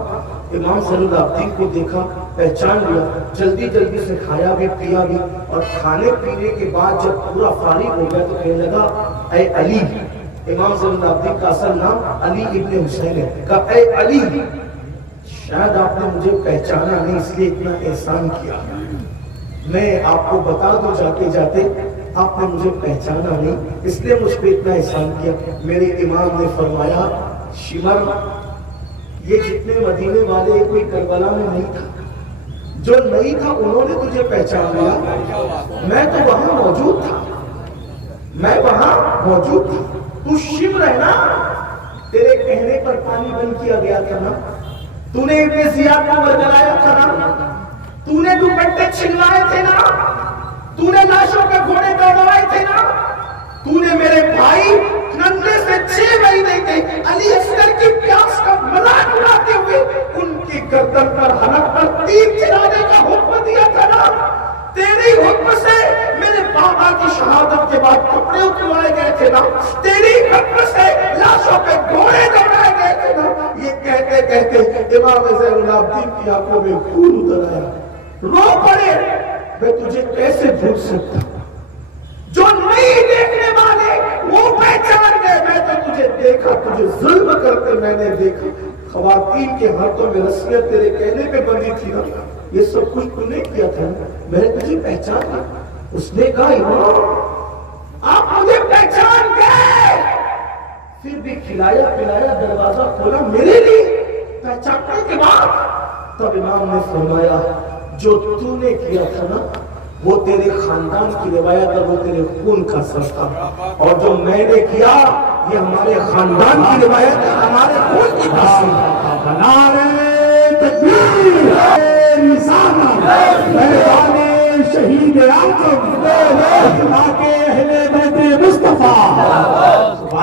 امام زین العابدین کو دیکھا، پہچان لیا، جلدی جلدی سے کھایا بھی پیا بھی، اور کھانے پینے کے بعد جب پورا فارغ ہو گیا تو کہنے لگا اے علی، امام زین العابدین کا اصل نام علی ابن حسین ہے، کہا اے علی، شاید آپ نے مجھے پہچانا نہیں اس لیے اتنا احسان کیا، میں آپ کو بتا دوں جاتے جاتے آپ نے مجھے پہچانا نہیں اس لیے مجھ پہ اتنا احسان کیا۔ میرے امام نے فرمایا شمر، یہ جتنے مدینے والے کوئی کربلا میں نہیں تھا، جو نہیں تھا انہوں نے تجھے پہچان لیا، میں تو وہاں موجود تھا، میں وہاں موجود تھا، تو شمر ہے نا، تیرے کہنے پر پانی بند کیا گیا تھا نا، تو نے ابن زیاد کو برگلایا تھا نا، تو نے دوپٹے چھلوائے تھے نا، تو نے لاشوں کے گھوڑے دوڑوائے تھے نا، تو نے میرے بھائی ننھے سے 6 مہینے کے علی اصغر کی پیاس کا مذاق اڑاتے ہوئے ان کی گردن پر حلق پر تیر چلانے کا حکم دیا تھا نا، تیری حکم سے میرے بابا کی شہادت کے بعد کپڑے اتروائے گئے تھے نا، تیری حکم سے لاشوں پہ گھوڑے دوڑائے گئے تھے نا۔ یہ کہتے کہتے امام زین العابدین کی آنکھوں میں خون اتر آیا، رو پڑے، میں تجھے کیسے بھول سکتا، جو نہیں دیکھنے والے وہ پہچان گئے، میں تو تجھے دیکھا، تجھے ظلم کرتے میں نے دیکھا، خواتین کے ہاتھوں میں رسیاں تیرے کہنے پہ بندھی تھی نا، یہ سب کچھ تو نے کیا تھا، میں نے تجھے پہچانا۔ اس نے کہا امام آپ مجھے پہچان گئے، پھر بھی کھلایا پلایا، دروازہ کھولا میرے لیے پہچاننے کے بعد۔ تب امام نے فرمایا جو تو نے کیا تھا نا وہ تیرے خاندان کی روایت ہے، وہ تیرے خون کا اثر تھا، اور جو میں نے کیا یہ ہمارے خاندان کی روایت ہے، ہمارے خون کی تاثیر ہے۔ نعرہ تکبیر، رسالت، میدان شہید اعظم، خدا کے اہل بیت مصطفیٰ،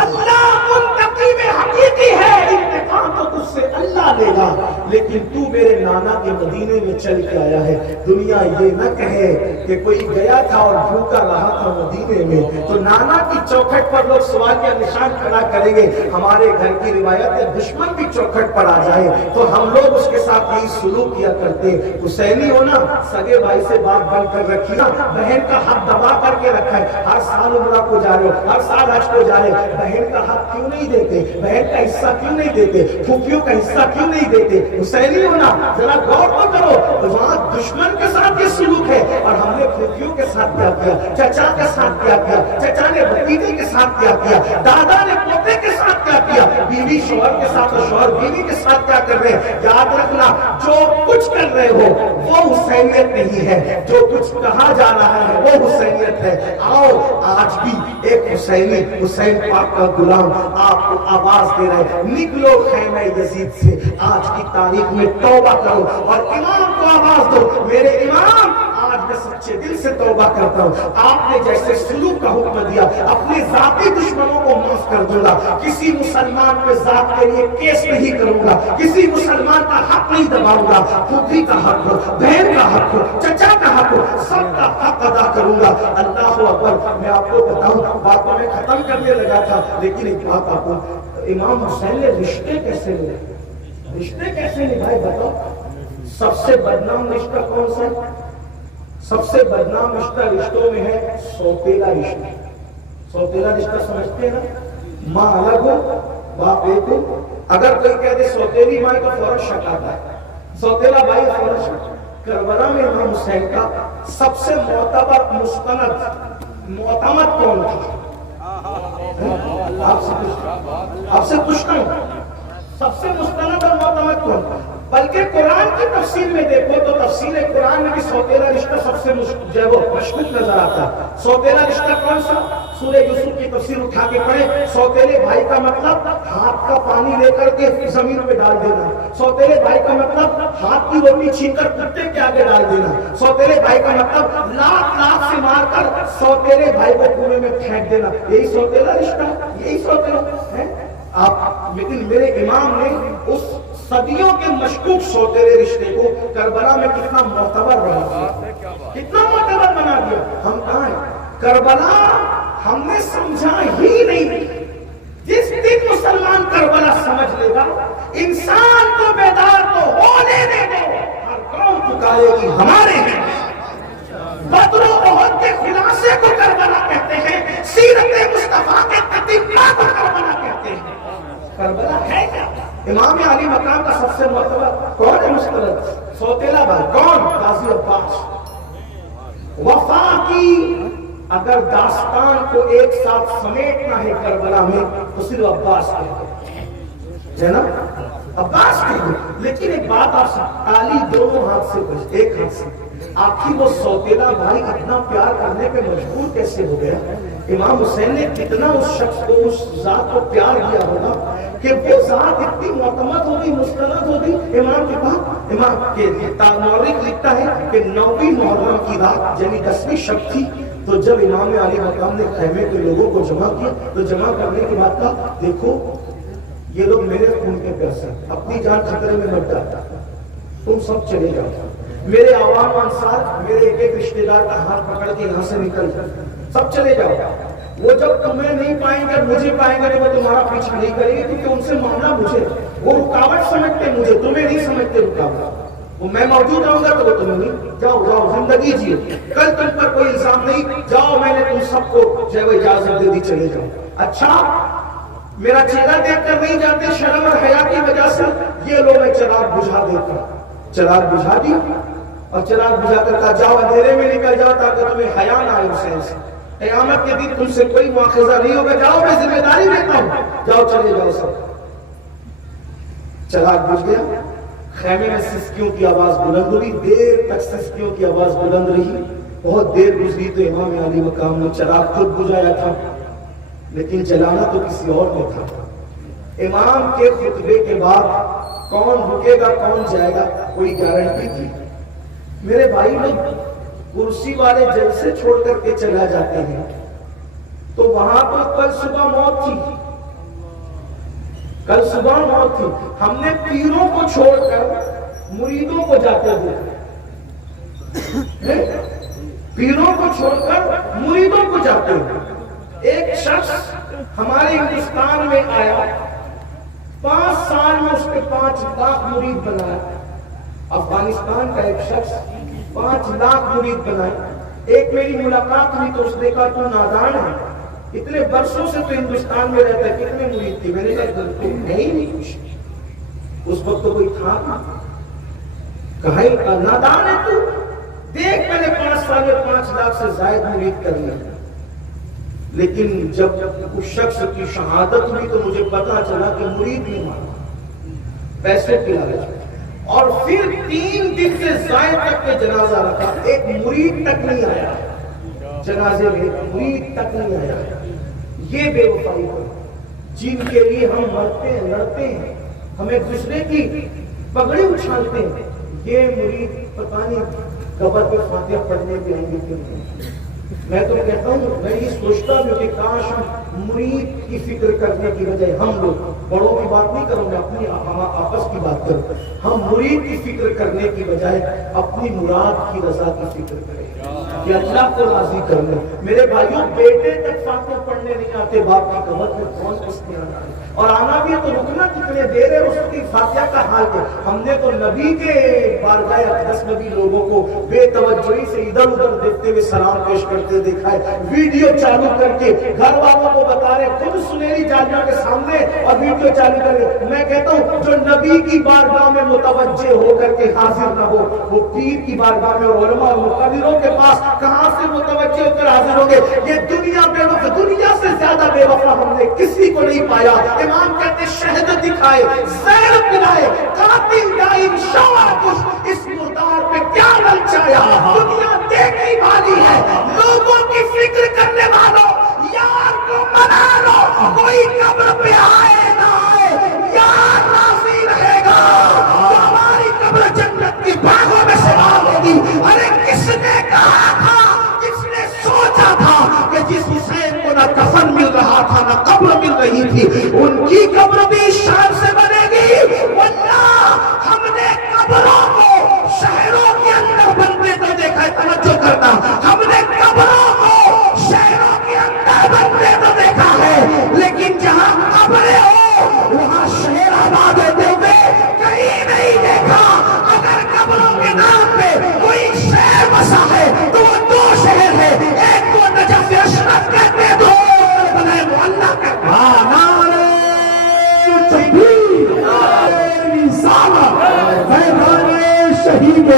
اللہ منتقم حقیقی ہے، انتقام تو تجھ سے اللہ لے گا، لیکن تو میرے نانا کے مدینے میں چل کے آیا ہے، دنیا یہ نہ کہے کہ کوئی گیا تھا اور بھوکا رہا تھا مدینے میں، تو نانا کی چوکھٹ پر لوگ سوال کا نشان کھڑا کریں گے۔ ہمارے گھر کی روایت ہے دشمن بھی چوکھٹ پر آ جائے تو ہم لوگ اس کے ساتھ یہی سلوک کیا کرتے، حسینی ہونا سگے بھائی سے بات بن کر رکھی نا، بہن کا حق دبا کر کے رکھا ہے، ہر سال عمرہ کو جا رہے ہو، ہر سال حج کو جا رہے ہو، بہن کا حق کیوں نہیں دیتے، بہن کا حصہ کیوں نہیں دیتے، پھوپھیوں کا حصہ کیوں نہیں دیتے؟ حسینی ہونا ذرا غور تو کرو، وہاں دشمن کے ساتھ یہ سلوک ہے، اور ہم نے پھوپھیوں کے ساتھ کیا کیا، چچا کے ساتھ کیا کیا، چچا نے بھتیجے کے ساتھ کیا کیا، دادا نے پوتے کے ساتھ کیا کیا، بیوی شوہر کے ساتھ اور شوہر بیوی کے ساتھ کیا کر رہے ہیں۔ یاد رکھنا جو کچھ کر رہے ہو وہ حسینیت نہیں ہے، جو کچھ کہا جا رہا ہے وہ حسینیت ہے۔ آؤ آج بھی ایک حسینی، حسین پاک کا غلام آپ کو آواز دے رہے ہیں، نکلو خیمہ یزید سے، آج کی تاریخ میں توبہ کرو اور امام کو آواز دو، میرے امام آج میں سچے دل سے توبہ کرتا ہوں، آپ نے جیسے سلوک کا حکم دیا اپنے ذاتی دشمنوں کو معاف کر دوں گا، کسی مسلمان پہ ذات کے لیے کیس نہیں کروں گا، کسی مسلمان کا حق نہیں دباؤں گا، پھوپھی کا حق ہو، بہن کا حق ہو، چچا کا حق ہو، سب کا حق ادا کروں گا۔ اللہ اکبر۔ میں آپ کو بتاؤں، باتوں میں ختم کرنے لگا تھا لیکن ایک بات آپ کو، امام حسین نے رشتے کیسے لے، رشتے کیسے نبھائے بتاؤ؟ سب سے بدنام رشتہ کون سا ہے؟ سب سے بدنام رشتہ رشتوں میں ہے سوتیلا رشتہ۔ سوتیلا رشتہ سمجھتے ہیں نا، ماں الگ ہو باپ ایک ہو، اگر کوئی کہہ دے سوتیلی ماں تو فوراً شک آتا ہے، سوتیلا بھائی فوراً شک۔ کربلا میں امام حسین کا سب سے معتبر معتمد کون تھا؟ آپ سے پوچھتا ہوں، سب سے مستند اور معتمد کون تھا؟ بلکہ قرآن کی تفسیر میں دیکھو تو تفسیر قرآن میں بھی سوتیلا رشتہ سب سے مشکوک نظر آتا ہے۔ سوتیلا رشتہ کون سا؟ سورہ یوسف کی تفسیر اٹھا کے پڑھے، سوتیلے بھائی کا مطلب ہاتھ کا پانی لے کر کے زمین پہ ڈال دینا. سوتیلے بھائی کا مطلب ہاتھ کی روٹی چھین کر کتے کے آگے ڈال دینا. سوتیلے بھائی کا مطلب لاکھ سے مار کر سوتیلے بھائی کو کنویں میں پھینک دینا. یہی سوتیلا رشتہ, یہی سوتیلا ہے آپ. لیکن میرے امام نے اس صدیوں کے مشکوک سوتیلے رشتے کو کربلا میں کتنا معتبر بنا دیا, کتنا معتبر بنا دیا. ہم کہاں ہیں؟ کربلا ہم نے سمجھا ہی نہیں. جس دن مسلمان کربلا سمجھ لے گا, انسان کو بیدار تو ہونے دے دو, ہر قوم پکارے گی ہمارے ہیں. بدر و احد کے خلاصے کو کربلا کہتے ہیں, سیرت مصطفیٰ کے تتمہ کو کربلا کہتے ہیں. کربلا ہے کیا؟ امام علی مقام کا سب سے معتبر کون ہے مسترد؟ سوتیلا بھائی. کون؟ غازی عباس. وفا کی اگر داستان کو ایک ساتھ سمیٹنا ہے کربلا میں تو صرف عباس ہے نا, عباس ہے. لیکن ایک بات آپ سے, تالی دونوں ہاتھ سے بج, ایک ہاتھ سے. آخر وہ سوتیلا بھائی اتنا پیار کرنے پہ مجبور کیسے ہو گیا؟ امام حسین نے کتنا اس شخص کو, اس ذات کو پیار کیا ہوگا کہ وہ ذات اتنی معتمد ہوگی, مستند ہوگی. امام کے پاس امام کے مورخ لکھتا ہے کہ 9ویں محرم کی رات یعنی 10ویں شب تھی, تو جب امام علی مقام نے خیمے کے لوگوں کو جمع کیا تو جمع کرنے کے بعد کہا, دیکھو یہ لوگ میرے خون کے پیاسے, اپنی جان خطرے میں مت ڈالتا, تم سب چلے جاؤ. میرے عوام انصار, میرے ایک رشتے دار کا ہاتھ پکڑ کے یہاں سے نکل جاؤ, سب چلے جاؤ. وہ جب تمہیں نہیں پائیں گے, مجھے پائیں گے, تو وہ تمہارا پیچھا نہیں کریں گے, کیونکہ ان سے معاملہ مجھے, وہ رکاوٹ سمجھتے مجھے, تمہیں نہیں سمجھتے رکاوٹ. وہ میں موجود رہوں گا تو وہ تمہیں نہیں. جاؤ جاؤ زندگی جیے, کل تم پر کوئی الزام نہیں, جاؤ میں نے تم سب کو جو ہے اجازت دے دی, چلے جاؤ. اچھا میرا چہرہ دیکھ کر نہیں جاتے شرم اور حیا کی وجہ سے, یہ لوگ میں چراغ بجھا دیتا. چراغ بجھا دی اور چراغ بجھا کر کہا, جاؤ اندھیرے میں نکل جاؤ تاکہ تمہیں حیا نہ آئے حسین سے. قیامت کے دن تم سے کوئی مواخذہ نہیں ہوگا, جاؤ میں ذمہ داری لیتا ہوں, جاؤ چلے جاؤ سب. چراغ بجھ گیا. خیمے میں سسکیوں کی آواز بلند ہوئی, دیر تک سسکیوں کی آواز بلند رہی. بہت دیر گزری تو امام علی مقام نے چراغ خود بجھایا تھا, لیکن جلانا تو کسی اور نے تھا. امام کے خطبے کے بعد کون رکے گا کون جائے گا کوئی گارنٹی تھی؟ میرے بھائی لوگ کرسی والے جلسے چھوڑ کر کے چلا جاتے ہیں, تو وہاں تو کل صبح موت تھی, کل صبح موت تھی. ہم نے پیروں کو چھوڑ کر مریدوں کو جاتے ہوئے, پیروں کو چھوڑ کر مریدوں کو جاتے ہوئے. ایک شخص ہمارے ہندوستان میں آیا, 5 سال میں اس کے 5 لاکھ مرید بنایا. افغانستان کا ایک شخص 5 لاکھ مرید بنائے. ایک میری ملاقات ہوئی تو اس نے کہا, تو نادان ہے, اتنے برسوں سے تو ہندوستان میں رہتا ہے, کتنے مرید تھے؟ میں نے کہا تم ہے ہی نہیں کچھ. اس وقت تو کوئی تھا, کہا نادان ہے تو دیکھ, میں نے 5 سال میں 5 لاکھ سے زائد مرید کر لیا. لیکن جب اس شخص کی شہادت ہوئی تو مجھے پتا چلا کہ مرید نہیں مانا, پیسوں کی لالچ میں. اور پھر 3 دن سے زائد تک کے جنازہ رکھا, ایک مرید تک نہیں آیا جنازے میں, مرید تک نہیں آیا. یہ بے وفائی ہے جن کے لیے ہم مرتے ہیں, لڑتے ہیں, ہمیں دوسرے کی پگڑی اچھالتے ہیں. یہ مرید پتہ نہیں قبر پہ فاتحہ پڑھنے پہ آئیں گے کیوں نہیں. میں تو کہتا ہوں, میں یہ سوچتا ہوں کہ کاش ہم مرید کی فکر کرنے کی بجائے, ہم لوگ بڑوں کی بات نہیں کروں, میں اپنی آپس کی بات کروں, ہم مرید کی فکر کرنے کی بجائے اپنی مراد کی رضا کی فکر کریں کہ اللہ کو راضی کرنا. میرے بھائیوں, بیٹے تک فاتحہ پڑھنے نہیں آتے, باپ کی قبر میں کون اس نے آنا ہے, اور آنا بھی ہے تو رکنا کتنے دیر ہے, اس کی فاتحہ کا حال ہے. ہم نے تو نبی کے بارگاہ اقدس میں بھی لوگوں کو بے توجہی سے ادھر ادھر دیکھتے ہوئے سلام پیش کرتے دیکھا ہے, ویڈیو چالو کر کے گھر والوں کو بتا رہے, خود سنہری جالیہ کے سامنے اور ویڈیو چالو کر کے. میں کہتا ہوں جو نبی کی بارگاہ میں متوجہ ہو کر کے حاضر نہ ہو, وہ پیر کی بارگاہ میں علماء اور مقرروں کے پاس کہاں سے متوجہ ہو کر حاضر ہوں گے. یہ دنیا بے وفا, دنیا سے زیادہ بے وفا ہم نے کسی کو نہیں پایا. امام کہتے شہد دکھائے, زہر پلائے, قاتل دائم شوہ کش, اس مردار پہ کیا للچایا. دنیا دیکھنے والی ہے, لوگوں کی فکر کرنے والوں, یار کو منا لو, کوئی قبر پہ آئے نہ آئے, تھی، ان کی قبر بھی شان سے بنے گی۔ واللہ ہم نے قبروں کو شہروں کے اندر بنتے تو دیکھا ہے، توجہ کرنا، ہم نے قبروں کو شہروں کے اندر بنتے تو دیکھا ہے، لیکن جہاں قبریں ہو وہاں شہر آباد ہوتے ہوئے کہیں نہیں دیکھا۔ اگر قبروں کے نام پہ کوئی شہر بسا ہے تو وہ دو شہر ہے، ایک کو نجف اشرف کہتے ہیں، دو کربلا معلیٰ کہتے ہیں۔ نعرہ تکبیر، نعرہ رسالت، میدان شہید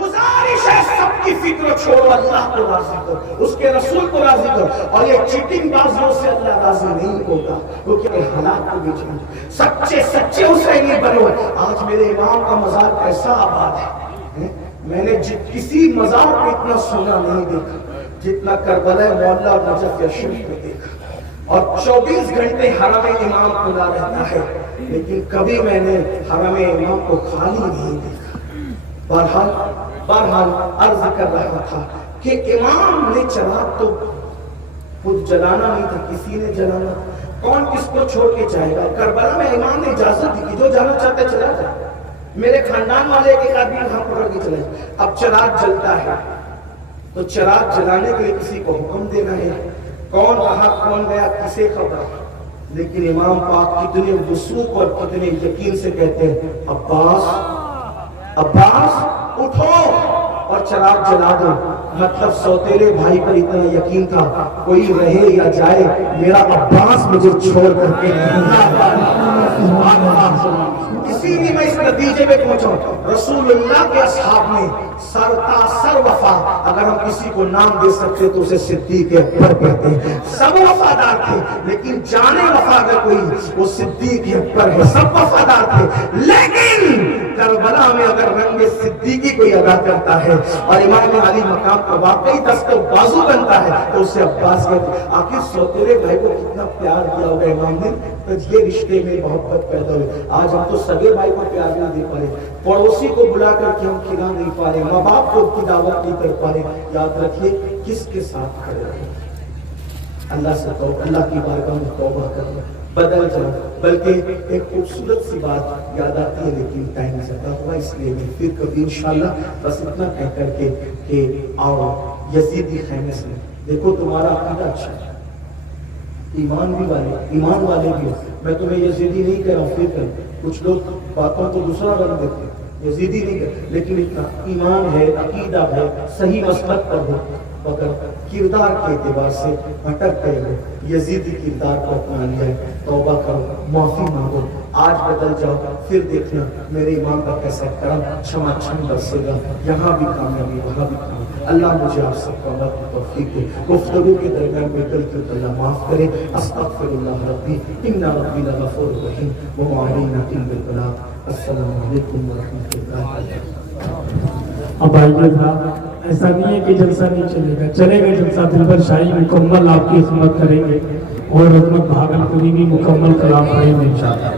گزارش ہے، سب کی فکر چھوڑو، اللہ کو راضی کرو، اس کے رسول کو راضی کرو، اور یہ چیٹنگ بازوں سے اللہ راضی نہیں ہوتا، کیونکہ حالات کو بھی چاہیے، سچے سچے حسینی بنے ہوئے۔ آج میرے امام کا مزار کیسا آباد ہے، میں نے کسی مزار کو اتنا سونا نہیں دیکھا جتنا کربلا معلیٰ اور نجف اشرف میں دیکھا، اور 24 گھنٹے حرم امام کھلا رہتا ہے، لیکن کبھی میں نے حرم امام کو خالی نہیں دیکھا۔ بہرحال عرض کر رہا تھا کہ امام نے چراغ تو خود جلانا نہیں تھا، کسی نے جلانا، کون کس کو چھوڑ کے جائے گا؟ کربلا میں امام نے اجازت دی کہ جو جانا چاہتے چلا جائے، میرے خاندان والے ایک آدمی وہاں پکڑ کے چلے۔ اب چراغ جلتا ہے تو چراغ جلانے کے لیے کسی کو حکم دینا ہے، کون رہا کون گیا کسے خبر، لیکن امام پاک کتنے وثوق اور کتنے یقین سے کہتے ہیں، عباس اٹھو اور چراغ جلا دو۔ مطلب سوتیلے بھائی پر اتنا یقین تھا، کوئی رہے یا جائے میرا عباس مجھے چھوڑ کر کے اسی لیے میں اس نتیجے میں پہنچا ہوں، رسول اللہ کے اصحاب میں سر وفا، اگر ہم کسی کو نام دے سکتے تو اسے صدیق اکبر کہتے ہیں۔ سب وفادار تھے، لیکن جانے وفا اگر کوئی وہ صدیق اکبر ہے، سب وفادار تھے، لیکن کربلا میں اگر رنگ صدیقی کوئی ادا کرتا ہے اور امام علی مقام کا واقعی دست بازو بنتا ہے تو اسے عباس کہتے ہیں۔ آخر سوتیلے بھائی کو کتنا پیار دیا ہوگا امام نے، تو یہ رشتے میں محبت پیدا ہوئی۔ آج ہم تو سگے بھائی کو پیار نہیں دے پا رہے، پڑوسی کو بلا کر کے ہم کھلا نہیں پا رہے، ماں باپ کو کی دعوت نہیں کر پا رہے۔ یاد رکھیے کس کے ساتھ کھڑے رہے، اللہ سے اللہ کی بارگاہ میں توبہ کرنا، بدل جاؤ۔ بلکہ ایک خوبصورت سی بات یاد آتی ہے لیکن ٹائم زیادہ ہوا، اس لیے میں پھر کبھی انشاءاللہ بس اتنا کہہ کر کے کہ آؤ یزیدی خیمے سے دیکھو تمہارا عقیدہ اچھا ہے، ایمان والے بھی ہو، میں تمہیں یزیدی نہیں کہہ رہا ہوں، پھر کچھ لوگ باتوں کو دوسرا رنگ دیتے ہیں، یزیدی نہیں کہتے، لیکن اتنا ایمان ہے، عقیدہ ہے، صحیح مسلک پر ہو، مگر کردار کے اعتبار سے بھٹک گئے ہو، یزیدی کردار کو اپنا لیا ہے، توبہ کرو، معافی مانگو، آج بدل جاؤ، پھر دیکھنا میرے امام کا کیسا کرم چھما چھم برسے گا، یہاں بھی کامیابی وہاں بھی کامیابی۔ اللہ مجھے آپ سب کو اللہ کی توفیق دے، گفتگو کے درمیان میں غلطی تو اللہ معاف کرے۔ استغفر اللہ ربی ان ربی لغفور رحیم وما علینا الا البلاغ۔ السلام علیکم ورحمۃ اللہ وبرکاتہ۔ اب آئیے صاحب، ایسا نہیں ہے کہ جلسہ نہیں چلے گا، چلے گا جلسہ، دلبر شاہی مکمل آپ کی خدمت کریں گے اور عظمت بھاگلپوری بھی مکمل کلام پڑھیں گے انشاءاللہ۔